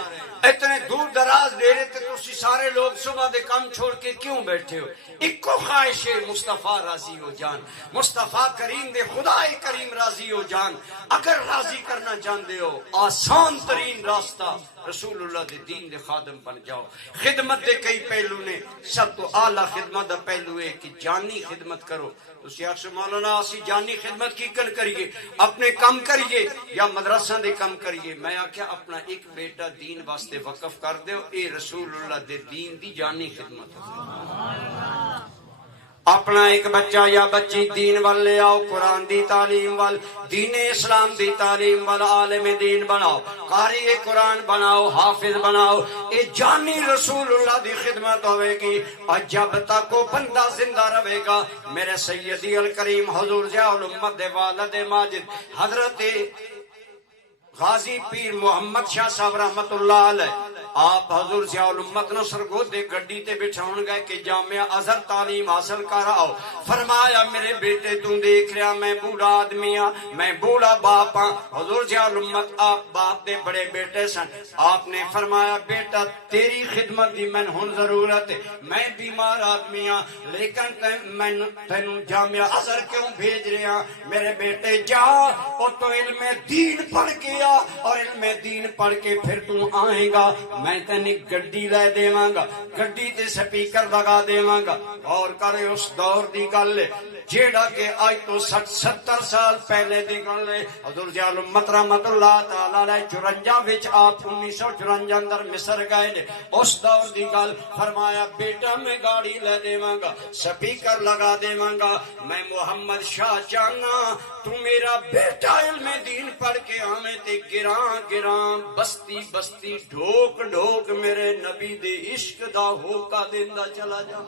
اتنے دور دراز ڈیرے تے تو تسی سارے لوگ صبح دے کام چھوڑ کے کیوں بیٹھے ہو؟ ایک کو خواہش ہے مصطفیٰ راضی ہو جان، مصطفیٰ کریم دے خدا کریم راضی ہو جان۔ اگر راضی کرنا چاہتے ہو آسان ترین راستہ رسول اللہ دے دین دے خادم بن جاؤ۔ خدمت دے کئی پہلو نے، سب تو اعلیٰ خدمت دا پہلو ہے کہ جانی خدمت کرو۔ تسی آخر مولانا اسی جانی خدمت کی کن کریے؟ اپنے کام کریے یا مدرسہ دے کام کریے؟ میں آکھیا اپنا ایک بیٹا دین واسطے وقف کر دیو، اے رسول اللہ دے دین دی جانی خدمت ہے۔ اپنا ایک بچہ یا بچی دین وال لے آؤ، قرآن دی تعلیم وال، دین اسلام دی تعلیم وال عالم دین بناؤ، قاری قرآن بناؤ، حافظ بناؤ۔ اے جانی رسول اللہ دی خدمت ہوئے گی، اور جب تک وہ بندہ زندہ رہے گا، میرے سیدی الکریم حضور ضیاء الامت دے والد ماجد حضرت غازی پیر محمد شاہ صاحب رحمت اللہ علیہ، آپ حضور ضیاء الامت نو سرگودے گڈی تے بٹھاؤن گئے کہ جامعہ ازہر تعلیم حاصل کر آؤ۔ فرمایا میرے بیٹے تو دیکھ رہا میں بوڑھا آدمی ہاں، میں بوڑھا باپ ہاں۔ حضور ضیاء الامت آپ باپ دے بڑے بیٹے سن، آپ نے فرمایا بیٹا تیری خدمت دی میں ہن ضرورت ہے، میں بیمار آدمی ہاں، لیکن میں تینوں جامعہ ازہر کیوں بھیج رہا؟ میرے بیٹے جا اور تو علم دین پڑھ کے آ، اور علم دین پڑھ کے پھر تو آئے گا، میں تینی گڈی لے دیواں گا، گڈی تے سپیکر لگا دیواں گا۔ اور کرے اس دور دی گل جیڑا کہ آج تو 60-70 سال پہلے دی گل ہے۔ حضور ضیاء الامت رحمت اللہ تعالی علیہ 54 وچ آپ 1954 اندر مصر گئے نے، اس دور دی گل۔ فرمایا بیٹا میں گاڑی لے دیواں گا، سپیکر لگا دیواں گا، میں محمد شاہ چاہنا تو میرا بیٹا علم دین پڑھ کے آویں تے گراں گراں بستی بستی ڈھوک ڈھوک میرے نبی دے عشق دا ہوکا دیندا چلا جا۔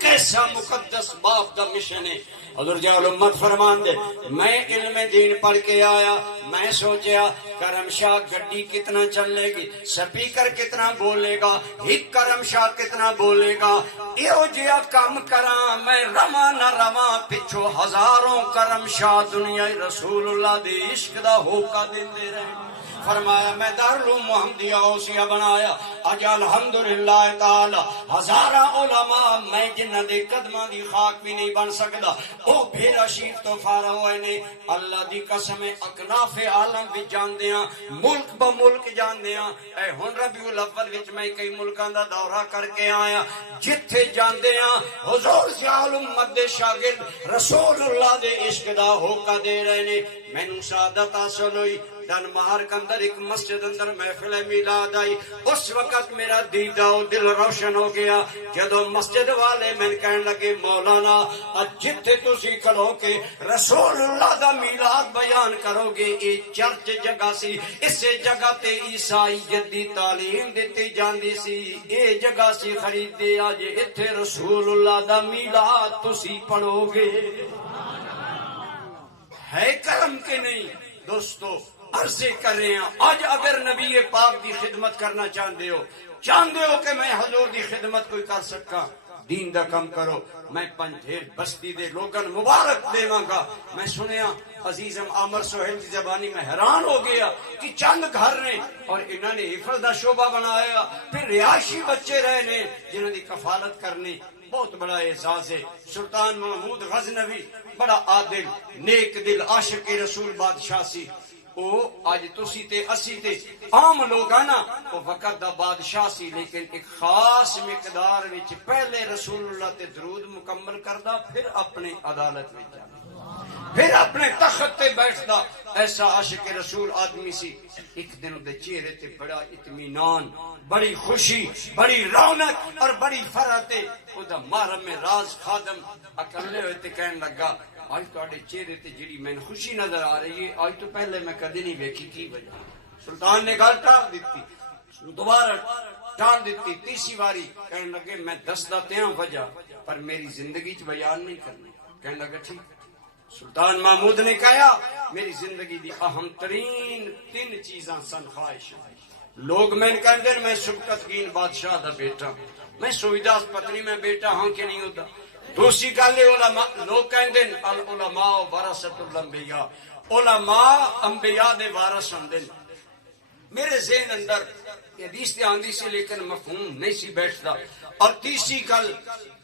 کیسا مقدس باپ دا مشن ہے۔ حضور ضیاء الامت فرمان دے میں علم دین پڑھ کے آیا، میں سوچیا کرم شاہ گڈی کتنا چلے گی، سپیکر کتنا بولے گا، ایک کرم شاہ کتنا بولے گا، ایو جیا کام کراں میں رواں نہ رواں پچھو ہزاروں کرم شاہ دنیا رسول اللہ دے عشق دا ہوکا دیندے رہے۔ فرمایا میں دارالعلوم محمدیہ اوسیہ بنایا، اج الحمدللہ تعالی ہزارہ علماء میں جنہ دے قدماں دی خاک بھی نہیں بن سکدا، او بھیرا شیف تو فارغ ہوئے نے۔ اللہ دی قسم اکناف عالم بھی جاندیاں، ملک با ملک جاندیاں۔ اے ہن ربیع الاول وچ میں کئی ملکاں دا دورہ کر کے آیا، جتھے جاندیاں حضور ضیاء الامت دے شاگرد رسول اللہ دے عشق دا ہوکا دے رہے نے۔ مینوں سعادت حاصل ہوئی، ڈنمار کے اندر ایک مسجد اندر محفل میلاد آئی، اس وقت میرا دل روشن ہو گیا۔ جدو مسجد والے میں کہنے لگے مولانا جتھے تسی کھلو کے رسول اللہ دا میلاد بیان کرو گے، یہ چرچ جگہ سی، اس جگہ تے عیسائی جدی تعلیم دیتی جاندی سی، یہ جگہ سی خریدی، آج اتھے رسول اللہ دا میلاد تسی پڑھو گے۔ ہے کرم کے نہیں دوستو؟ عرضے کر رہے ہیں آج اگر نبی پاک دی خدمت کرنا چاہتے ہو کہ میں حضور دی خدمت کوئی کر سکا، دین دا کم کرو۔ میں پنجھیر بستی دے لوگن مبارک دیواں گا۔ میں سنیا عزیزم عامر سہیل کی زبانی میں حیران ہو گیا کہ چند گھر نے اور انہوں نے حفظ دا شعبہ بنایا، پھر رہائشی بچے رہے نے جنہوں نے کفالت کرنی، بہت بڑا اعزاز ہے۔ سلطان محمود غزنوی بڑا عادل نیک دل عاشق رسول بادشاہ سی، او آج تسی تے اسی تے عام لوگ آنا وہ وقت دا بادشاہ سی، لیکن ایک خاص مقدار وچ پہلے رسول اللہ تے درود مکمل کردا، پھر اپنے عدالت وچ جانا، پھر اپنے تخت تے بیٹھدا۔ ایسا عاشق رسول آدمی سی۔ ایک دن دے چہرے تے بڑا اطمینان، بڑی خوشی، بڑی رونق اور بڑی فرحت ہے۔ او دا محرم راز خادم اکلے ہوئے تے کہنے لگا آج تواڈے چہرے تے جڑی میں خوشی نظر آ رہی ہے، آج تو پہلے میں کدی نہیں ویکھی، کی وجہ؟ سلطان نے گل ٹال دیتی، دوبارہ ٹال دیتی، تیسری باری کہنے لگے میں دسدا تیاں وجہ پر میری زندگی چ بیان نہیں کرنی۔ کہنے لگا ٹھیک۔ سلطان محمود نے کہا میری زندگی دی اہم ترین 3 چیزاں سن خواہش۔ لوگ میں کہندے میں سبکت گین بادشاہ دا بیٹا، میں سویداس پتنی میں بیٹا ہاں کہ نہیں ہوتا۔ دوسری گل علماء لوگ کہندے العلماء ورثۃ الانبیاء، علماء انبیاء دے وارث ہوندے۔ میرے ذہن اندر حدیث تے آندی سی لیکن مفہوم نہیں سی بیٹھتا. اور تیسری گل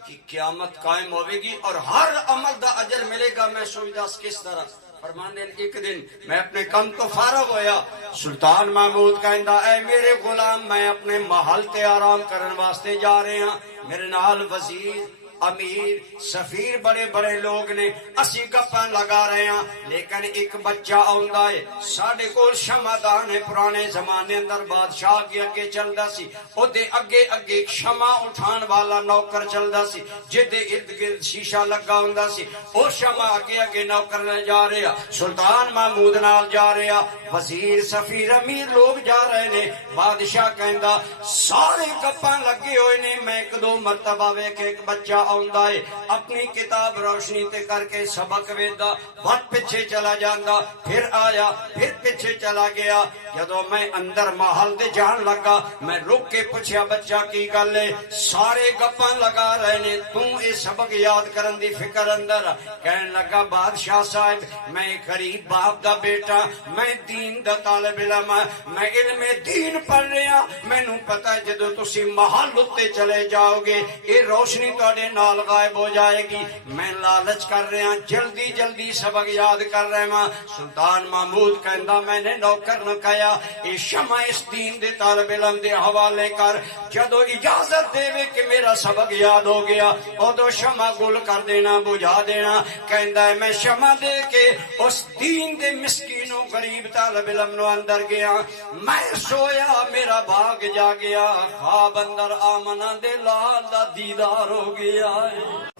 کہ قیامت قائم ہوے گی اور ہر عمل دا اجر ملے گا. میں سوچدا کس طرح فرماندے ایک دن میں اپنے کم تو فارغ ہویا, سلطان محمود کہندا اے میرے غلام میں اپنے محل تے آرام کرن واسطے جا رہے ہاں, میرے نال وزیر امیر سفیر بڑے بڑے لوگ نے, اسی گپاں لگا رہے ہیں لیکن ایک بچہ آندا ہے ساڈے کول شمعدان ہے پرانے زمانے اندر بادشاہ کے اگے چلدا سی, او دے اگے اگے ایک شمع اٹھان والا نوکر چلدا سی جدے ارد گرد شیشہ لگا ہوندا سی, او شمع اگے اگے نوکر نال جا رہے ہیں, سلطان محمود نال جا رہے ہیں, وزیر سفیر امیر لوگ جا رہے نے. بادشاہ کہندا سارے گپاں لگے ہوئے نے, میں ایک دو مرتبہ ویکھ ایک بچہ آندا ہے اپنی کتاب روشنی تے کر کے سبق ویدا, وقت پیچھے چلا جاندا, پھر آیا پھر پیچھے چلا گیا. جدوں میں اندر محل دے جان لگا میں رک کے پوچھیا بچہ کی گل ہے؟ سارے گپاں لگا رہے نے, تو اے سبق یاد کرن دی فکر اندر. کہن لگا بادشاہ صاحب میں غریب باپ دا بیٹا, میں دین دا طالب علم, میں علم دین پڑھ رہا, مینوں پتہ ہے جدوں تسی محل اتے چلے جاؤ گے اے روشنی تواڈے نال غائب ہو جائے گی. میں لالچ کر رہا جلدی جلدی سبق یاد کر رہا ہاں. سلطان محمود کہندا میں نے نوکر نہ کہیا اے شمع اس دین دے طالب علم دے حوالے کر, جدو اجازت دے کہ میرا سبق یاد ہو گیا ادو شمع گل کر دینا بجھا دینا. کہندا ہے میں شمع دے کے اس دین دے مسکین و غریب طالب علم نو اندر گیا, میں سویا میرا بھاگ جا گیا, خواب اندر آمنہ دے لال دا دیدار ہو گیا.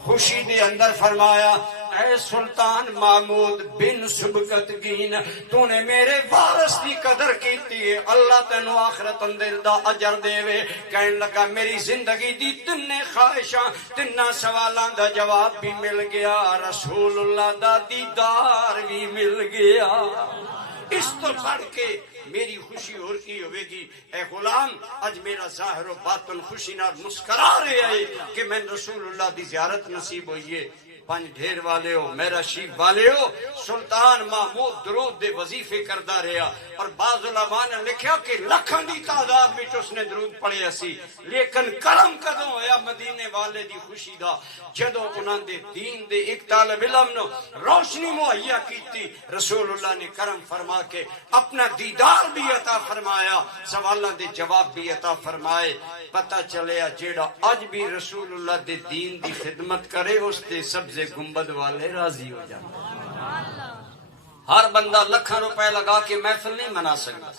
خوشی دے اندر فرمایا اے سلطان محمود بن سبکتگین, تو نے میرے وارث دی قدر کیتی ہے, اللہ تینو آخرت اندر دا اجر دے وے. کہن لگا میری زندگی دی تنے خواہشاں تنا سوالاں دا جواب بھی مل گیا, رسول اللہ دا دیدار بھی مل گیا. اس تو بڑھ کے میری خوشی اور کی ہوئے گی؟ اے غلام اج میرا ظاہر و باطن خوشی نال مسکرا رہے ہے کہ میں رسول اللہ دی زیارت نصیب ہوئی ہے. پنج ڈھیر والے ہو, میرا شیف والے ہو, سلطان محمود درود دے وظیفے کردا رہا, اور بعض علماء نے لکھیا کہ لکھاں دی تعداد وچ اس نے درود پڑھے سی, لیکن کرم کدوں ہویا مدینے والے دی خوشی دا جدوں انہاں دے دین دے ایک طالب علم نو روشنی مہیا کیتی. رسول اللہ نے کرم فرما کے اپنا دیدار بھی عطا فرمایا, سوالاں دے جواب بھی عطا فرمائے. پتہ چلیا جیڑا اج بھی رسول اللہ دے دین دی خدمت کرے اس تے سبزے گنبد والے راضی ہو جاتے. ہر بندہ لکھاں روپے لگا کے محفل نہیں منا سکتا.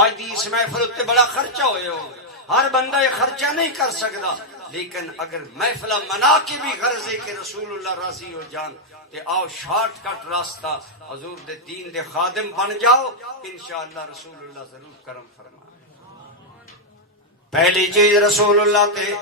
آج دی اس محفل تے بڑا خرچہ ہوئے ہو, ہر بندہ یہ خرچہ نہیں کر سکتا, لیکن اگر محفل منا کے بھی غرض ہے کہ رسول اللہ راضی ہو جان تے آؤ شارٹ کٹ راستہ حضور دے دین دے خادم بن جاؤ, انشاءاللہ رسول اللہ ضرور کرم فرمائے. پہلی چیز رسول اللہ تے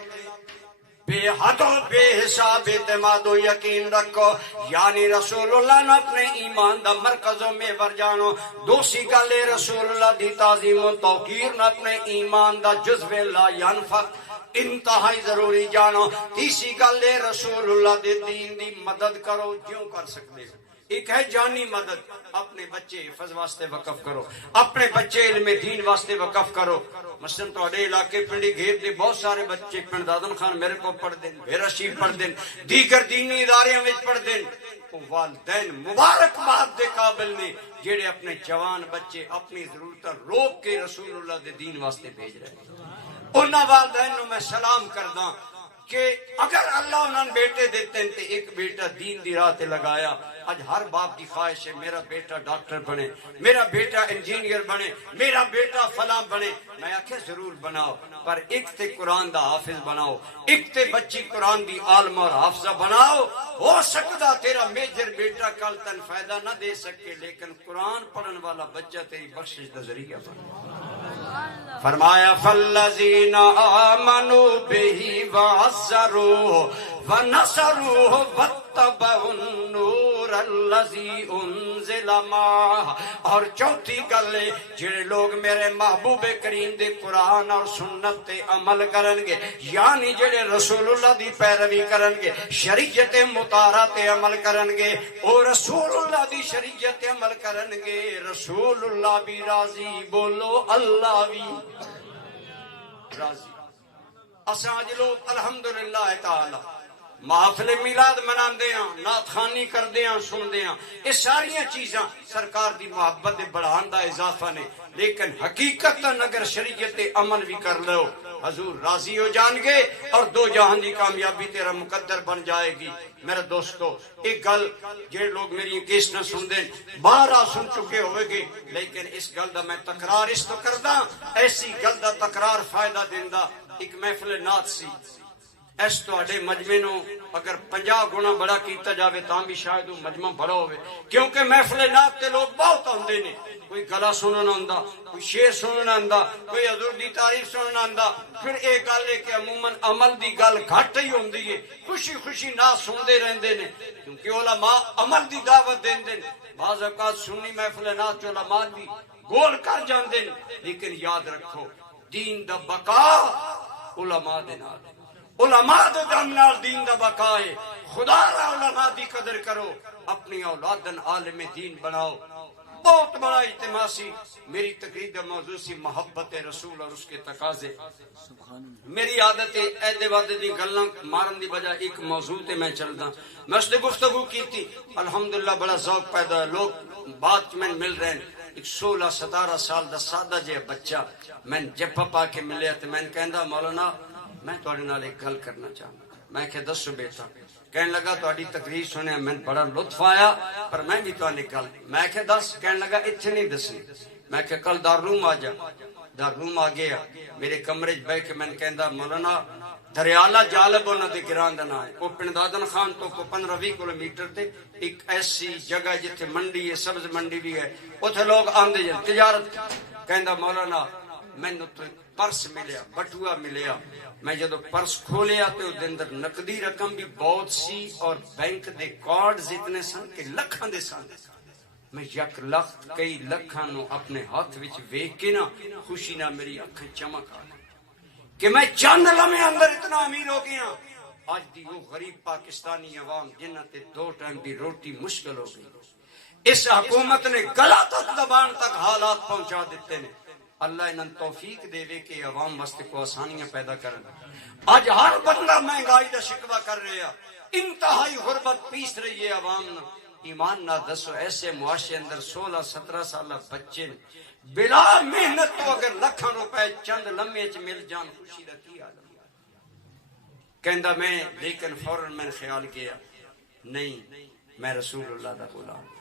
بے حد و بے حساب اعتماد و یقین رکھو, یعنی رسول اللہ نے اپنے ایمان دا مرکزوں میں ور جانو. دوسری گل رسول اللہ دی تعظیم و توقیر نے اپنے ایمان دا جزو لا ینفق انتہائی ضروری جانو. تیسری گل رسول اللہ دے دین دی مدد کرو جیوں کر سکتے. ایک ہے جانی مدد, اپنے بچے حفظ واسطے وقف کرو, اپنے بچے علم دین واسطے وقف کرو. مثلا تواڈے علاقے پنڈی گھیر دے بہت سارے بچے پنڈ دادن خان میرے کو پڑھ دین, میرا شیف پڑھ دین, دیگر دینی اداریاں وچ پڑھ دین. والدین مبارکباد دے قابل نے جڑے اپنے جوان بچے اپنی ضرورتاں روک کے رسول اللہ دے دین واسطے بھیج رہے ہیں. انہاں والدین نو میں سلام کردا کہ اگر اللہ انہاں بیٹے دیتے ہیں تے ایک بیٹا دین دی راہ تے لگایا. آج ہر باپ کی خواہش ہے میرا بیٹا ڈاکٹر بنے, میرا بیٹا انجینئر بنے, میرا بیٹا فلاں بنے. میں آخیا ضرور بناؤ, پر ایک تے قرآن دا حافظ بناؤ, ایک تے بچی قرآن دی عالمہ اور حافظہ بناؤ. ہو سکتا تیرا میجر بیٹا کل تن فائدہ نہ دے سکے, لیکن قرآن پڑھن والا بچہ تیری بخشش دا ذریعہ بنے. فرمایا فالذین آمنوا بہ وعزروہ ونصروہ واتبعوا النور الذی انزل معہ. اور چوتھی گل ہے جڑے لوگ میرے محبوب کریم دے قرآن اور سنت تے عمل کرن گے, یعنی جڑے رسول اللہ دی پیروی کرن گے, شریعت مطہرہ تے عمل کرن گے, اور رسول اللہ دی شریعت تے عمل کرن گے, رسول اللہ بھی راضی, بولو اللہ بھی. راضی اساں اج لوگ الحمدللہ تعالی محافل میلاد مناندے ہاں، نعت خوانی کردے ہاں، سندے ہاں، یہ ساری چیزاں سرکار دی محبت دے بڑھان دا اضافہ نے، لیکن حقیقت اگر شریعت عمل بھی کر لو حضور راضی ہو جان گے اور دو جہان دی کامیابی تیرا مقدر بن جائے گی۔ میرے دوستو ایک گل جے لوگ میری کیس نہ سن دیں بارہ سن چکے ہوئے گے، لیکن اس گل دا میں تکرار اس تو کردہ، ایسی گل دا تکرار فائدہ دیندہ۔ ایک محفل نعت سی، اس تواڈے مجمع نو اگر 50 گنا بڑا کیتا جاوے تاں بھی شاید وہ مجمع بڑا ہوئے، کیونکہ محفل نعت تے لوگ بہت آندے نے، کوئی گلا سننا آندا، کوئی شعر سننا آندا، کوئی حضور دی تعریف سننا آندا۔ پھر ایک گل ہے کہ عموماً عمل دی گل گھٹ ہی ہوندی ہے، خوشی خوشی نعت سندے رہندے نے، کیونکہ علماء عمل دی دعوت دیندے نے۔ بعض اوقات سنی محفل نعت چ علماء بھی گول کر جاندے نے، لیکن یاد رکھو دین دا بقا علماء دے نال، علماء دے دم نال دین دا بقا ہے۔ خدا را علماء دی قدر کرو، اپنی اولادن عالم دین بناؤ۔ بہت بڑا اجتماع سی، میری تقریر کا موضوع سی محبت رسول اور اس کے تقاضے۔ میری عادت ہے ایدے وعدے دی گلاں مارن دی بجائے ایک موضوع تے میں چلدا، میں اس سے گفتگو کی تھی، الحمدللہ بڑا ذوق پیدا ہے، لوگ بات میں مل رہے ہیں۔ ایک 16-17 سال دا سادہ جہا بچہ میں جب پا کے ملیا تو میں کہندا مولانا میں تواڈے نال ایک گل کرنا چاہتا۔ میں کہ دسو بیٹا، کہنے لگا تواڈی تقریر سنیا میں بڑا لطف آیا، پر میں بھی تواڈے گل، میں کہ دس، کہنے لگا اتنے نہیں دسنی۔ میں کہ کل دارالعلوم آ جا، دارالعلوم آ گیا، میرے کمرے بیٹھ کے میں کہندا مولانا دریالہ جالب انہاں دے گران دا نام ہے، وہ پنڈ دادن خان تو 15-20 کلومیٹر تے ایک ایسی جگہ جتھے منڈی ہے، سبز منڈی بھی ہے، اتھے لوگ آندے جان تجارت۔ کہندا مولانا مینوں تو پرس ملیا، بٹوا ملیا، میں جدو پرس کھولیا تو دے اندر نقدی رقم بھی بہت سی اور بینک دے کارڈز اتنے سن کہ لکھاں دے سن۔ میں یک لاکھ کئی لکھاں نو اپنے ہاتھ وچ ویکھ کے نا خوشی نہ میری اکھیں چمک آ گئی کہ میں چند لمحے اندر اتنا امیر ہو گیا۔ آج دی وہ غریب پاکستانی عوام جنہ تے 2 ٹائم دی روٹی مشکل ہو گئی، اس حکومت نے گلا تک زبان تک حالات پہنچا دیتے نے۔ اللہ انہاں توفیق دے وے کہ عوام واسطے کو آسانیاں پیدا کرن۔ آج ہر بندہ مہنگائی دا شکوہ کر رہا، انتہائی غربت پیس رہی ہے عوام نہ۔ ایمان نہ دسو ایسے معاشرے اندر 16-17 سالہ بچے بلا محنت تو اگر لکھاں روپے چند لمحے چ مل جان خوشی دا کی عالم۔ کہندا میں لیکن فوراً میں خیال کیا نہیں میں رسول اللہ دا غلام،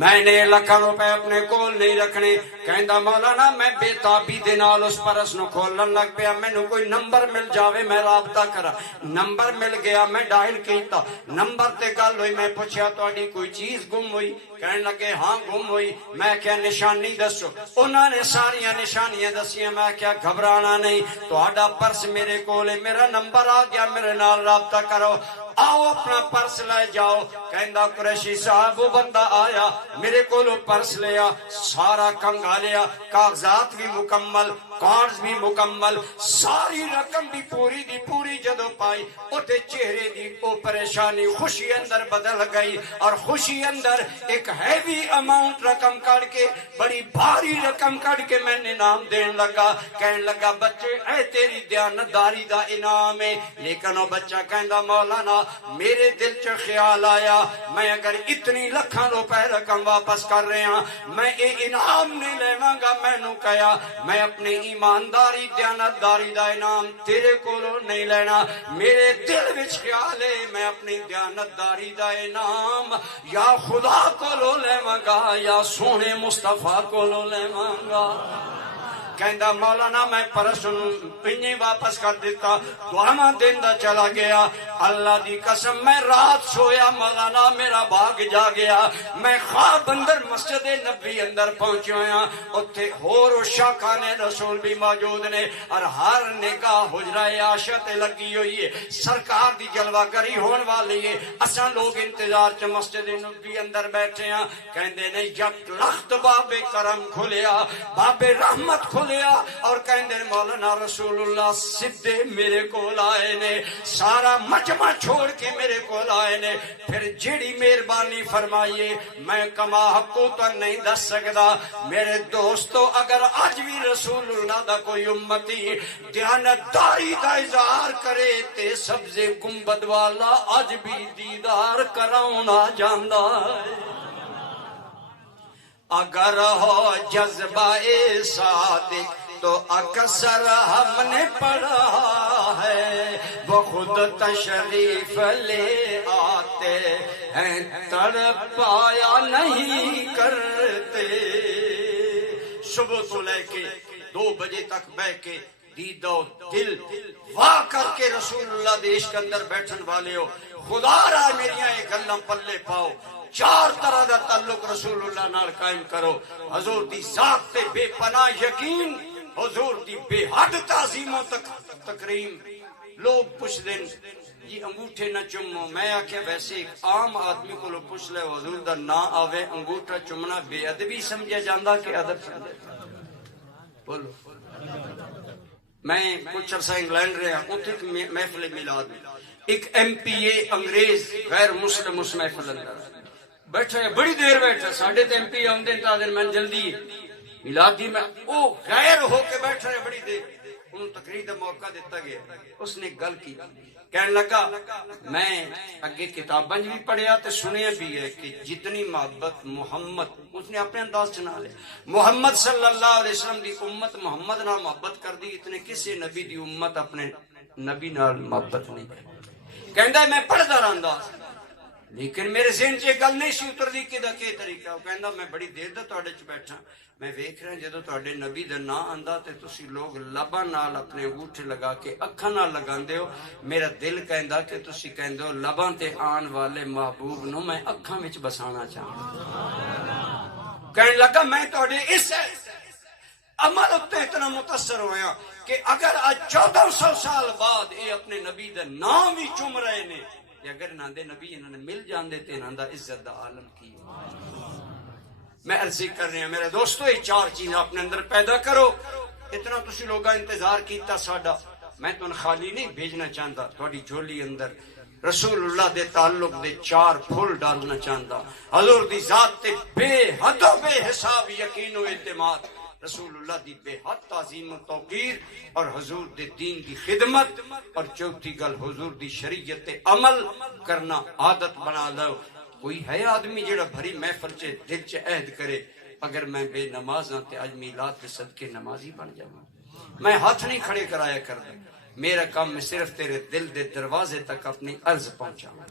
میں نے لکھاں روپے اپنے کول نہیں رکھنے۔ کہندا مولانا میں بے تابی دے نال اس پرس نو کھولن لگ پیا، مینوں کوئی نمبر مل جاوے میں رابطہ کرا۔ نمبر مل گیا، میں ڈائل کیتا، نمبر تے گل ہوئی، میں پوچھیا تہاڈی کوئی چیز گم ہوئی؟ کہنے لگے ہاں گم ہوئی۔ میں کیا نشانی دسو؟ انہوں نے ساریاں نشانیاں دسیاں۔ میں کیا گھبرانا نہیں، تہاڈا پرس میرے کول ہے، میرا نمبر آ گیا، میرے نال رابطہ کرو، آؤ اپنا پرس لے جاؤ۔ کہندا قریشی صاحب وہ بندہ آیا، میرے کولو پرس لیا، سارا کنگا لیا، کاغذات بھی مکمل، کارڈز بھی مکمل، ساری رقم بھی پوری دی پوری جدو پائی، اتے چہرے دی او پریشانی خوشی اندر بدل گئی، اور خوشی اندر ایک ہیوی اماؤنٹ رقم کر کے، بڑی بھاری رقم کر کے میں انعام دین لگا۔ کہنے لگا بچے اے تیری دیانتداری دا انعام ہے۔ لیکن وہ بچہ کہندا مولانا میرے دل چ خیال آیا میں اگر اتنی لکھاں روپے رقم واپس کر رہے ہاں میں اے انعام نہیں لیواں گا۔ میں نو کہیا میں اپنی ایمانداری دیانتداری دا انعام تیرے کولوں نہیں لینا، میرے دل وچ خیال ہے میں اپنی دیانتداری دا انعام یا خدا کولوں لیواں گا یا سونے مصطفیٰ کولوں لیواں گا۔ کہندا مولانا میں پرس پنجی واپس کر دیتا، دعاواں دیندا چلا گیا۔ اللہ دی قسم میں رات سویا مولانا میرا بھاگ جا گیا، میں خواب اندر مسجد نبی اندر پہنچیا، اتھے ہور و شاخان رسول بھی موجود نے، اور ہر نگاہ حجرہ عائشہ تے لگی ہوئی ہے، سرکار دی جلوہ گری ہون والی ہے۔ اساں لوگ انتظار چ مسجد نبی اندر بیٹھے ہیں، کہندے نے یک لخت باب کرم کھلیا، باب رحمت کھلیا، کھلیا اور کہندے مولانا رسول اللہ سدھے میرے کول آئے نے، سارا مجمع چھوڑ کے میرے کول آئے نے، پھر جیڑی مہربانی فرمائیے میں کما حقو تو نہیں دس سکدا۔ میرے دوستو اگر اج بھی رسول اللہ دا کوئی امتی دیانتداری دا اظہار کرے تے سبز گنبد والا اج بھی دیدار کراؤنا جاندا ہے۔ اگر ہو جذبہ صادق تو اکثر ہم نے پڑھا ہے، وہ خود تشریف لے آتے ہیں تڑپایا نہیں کرتے۔ صبح تو لے کے 2 بجے تک بیٹھ کے دیدو دل واہ کر کے رسول اللہ دے عشق اندر بیٹھن والے ہو، خدا را میریاں یہ گلاں پلے پاؤ، 4 طرح دا تعلق رسول اللہ نال قائم کرو۔ حضور دی ذات تے بے پناہ یقین، حضور دی بے حد تعظیم و تکریم۔ لوگ پوچھ دیں جی انگوٹھے نہ چومو، میں آکھیا ویسے ایک عام آدمی کو لوگ پوچھ لے حضور دا نا آوے انگوٹھا چومنا بے ادبی سمجھا جاندا کہ ادب سمجھا؟ بولو۔ میں کچھ عرصہ انگلینڈ رہا، اتنے ایک محفل میلاد میں ایک ایم پی اے انگریز غیر مسلم اس محفل اندر بیٹھا ہے، بڑی دیر بیٹھا، ساڑھے تے ایم پی آمدے تادر میں جلدی میلادی میں وہ غیر ہو کے بیٹھا ہے بڑی دیر، انہوں تقریر دا موقع دیتا گیا۔ اس نے گل کی، کہنے لگا میں اگے کتاباں بھی پڑھیا تے سنیا بھی ہے کہ جتنی محبت محمد، اس نے اپنے انداز چنا لے، محمد صلی اللہ علیہ وسلم دی امت محمد نال محبت کر دی، اتنے کسی نبی دی امت اپنے نبی نال محبت نہیں کر۔ کہندا میں پڑھدا رہندا لیکن میرے ذہن چ گل نہیں سی اتر دی کہ دا کی طریقہ۔ وہ کہندا میں بڑی دیر دا تواڈے چ بیٹھا، میں ویکھ رہا جدوں تواڈے نبی دا نام آندا تے تسی لوگ لباں نال اپنے انگوٹھے لگا کے اکھاں نال لگاندے ہو، میرا دل کہندا کہ تسی کہندے ہو لباں تے آن والے محبوب نو میں اکھاں وچ بسانا چاہندا۔ کہنے لگا میں تواڈے اس عمل تے اتنا متاثر ہویا کہ اگر آج 1400 سال بعد یہ اپنے نبی دا نام بھی چوم رہے نے، اگر انہاں دے نبی انہاں نے مل جاندے تے انہاں دا عزت دا عالم کی۔ میں عرضی کر رہے ہیں میرے دوستو، یہ 4 چیزیں اپنے اندر پیدا کرو۔ اتنا تسی لوگاں انتظار کیتا ساڈا، میں تن خالی نہیں بھیجنا چاہتا، تھوڑی جھولی اندر رسول اللہ دے تعلق دے 4 پھول ڈالنا چاہتا۔ حضور دی ذات تے بے حد و بے حساب یقین و اعتماد، رسول اللہ دی بے حد تعظیم و توقیر، اور حضور دے دین دی خدمت، اور چوتھی گل حضور دی شریعت تے عمل کرنا عادت بنا لو۔ کوئی ہے آدمی جڑا بھری محفل چ دل چ عہد کرے اگر میں بے نماز ہاں تے اج میلاد کے صدقے نمازی بن جاواں؟ میں ہاتھ نہیں کھڑے کرایا کردا، میرا کام میں صرف تیرے دل دے دروازے تک اپنی عرض پہنچاواں۔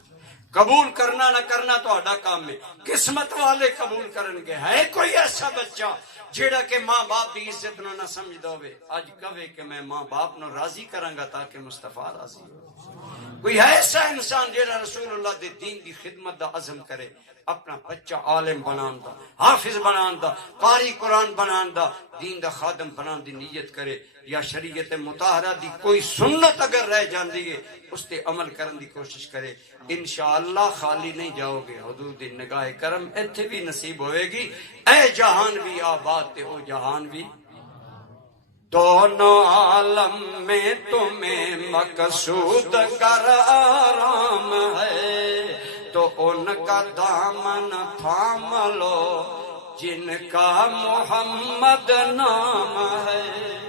قبول کرنا نہ کرنا تہاڈا کام ہے، قسمت والے قبول کرن گے۔ ہے کوئی ایسا بچہ جیڑا کہ ماں باپ دی عزت نو نہ سمجھدا ہوئے اج کہے کہ میں ماں باپ نو راضی کراں گا تاکہ مصطفیٰ راضی ہو؟ کوئی ایسا انسان جیڑا رسول اللہ دے دین دی خدمت دا عزم کرے، اپنا بچہ عالم بنان دا، حافظ بنان دا، قاری قرآن بنان دا، دین دا خادم بنان دی نیت کرے، یا شریعت مطہرہ دی کوئی سنت اگر رہ جاندی ہے اس تے عمل کرن دی کوشش کرے، انشاءاللہ خالی نہیں جاؤ گے۔ حضور دی نگاہ کرم ایتھے بھی نصیب ہوئے گی، اے جہان بھی آباد تے او جہان بھی۔ دونوں عالم میں تمہیں مقصود کر آرام ہے، تو ان کا دامن تھام لو جن کا محمد نام ہے۔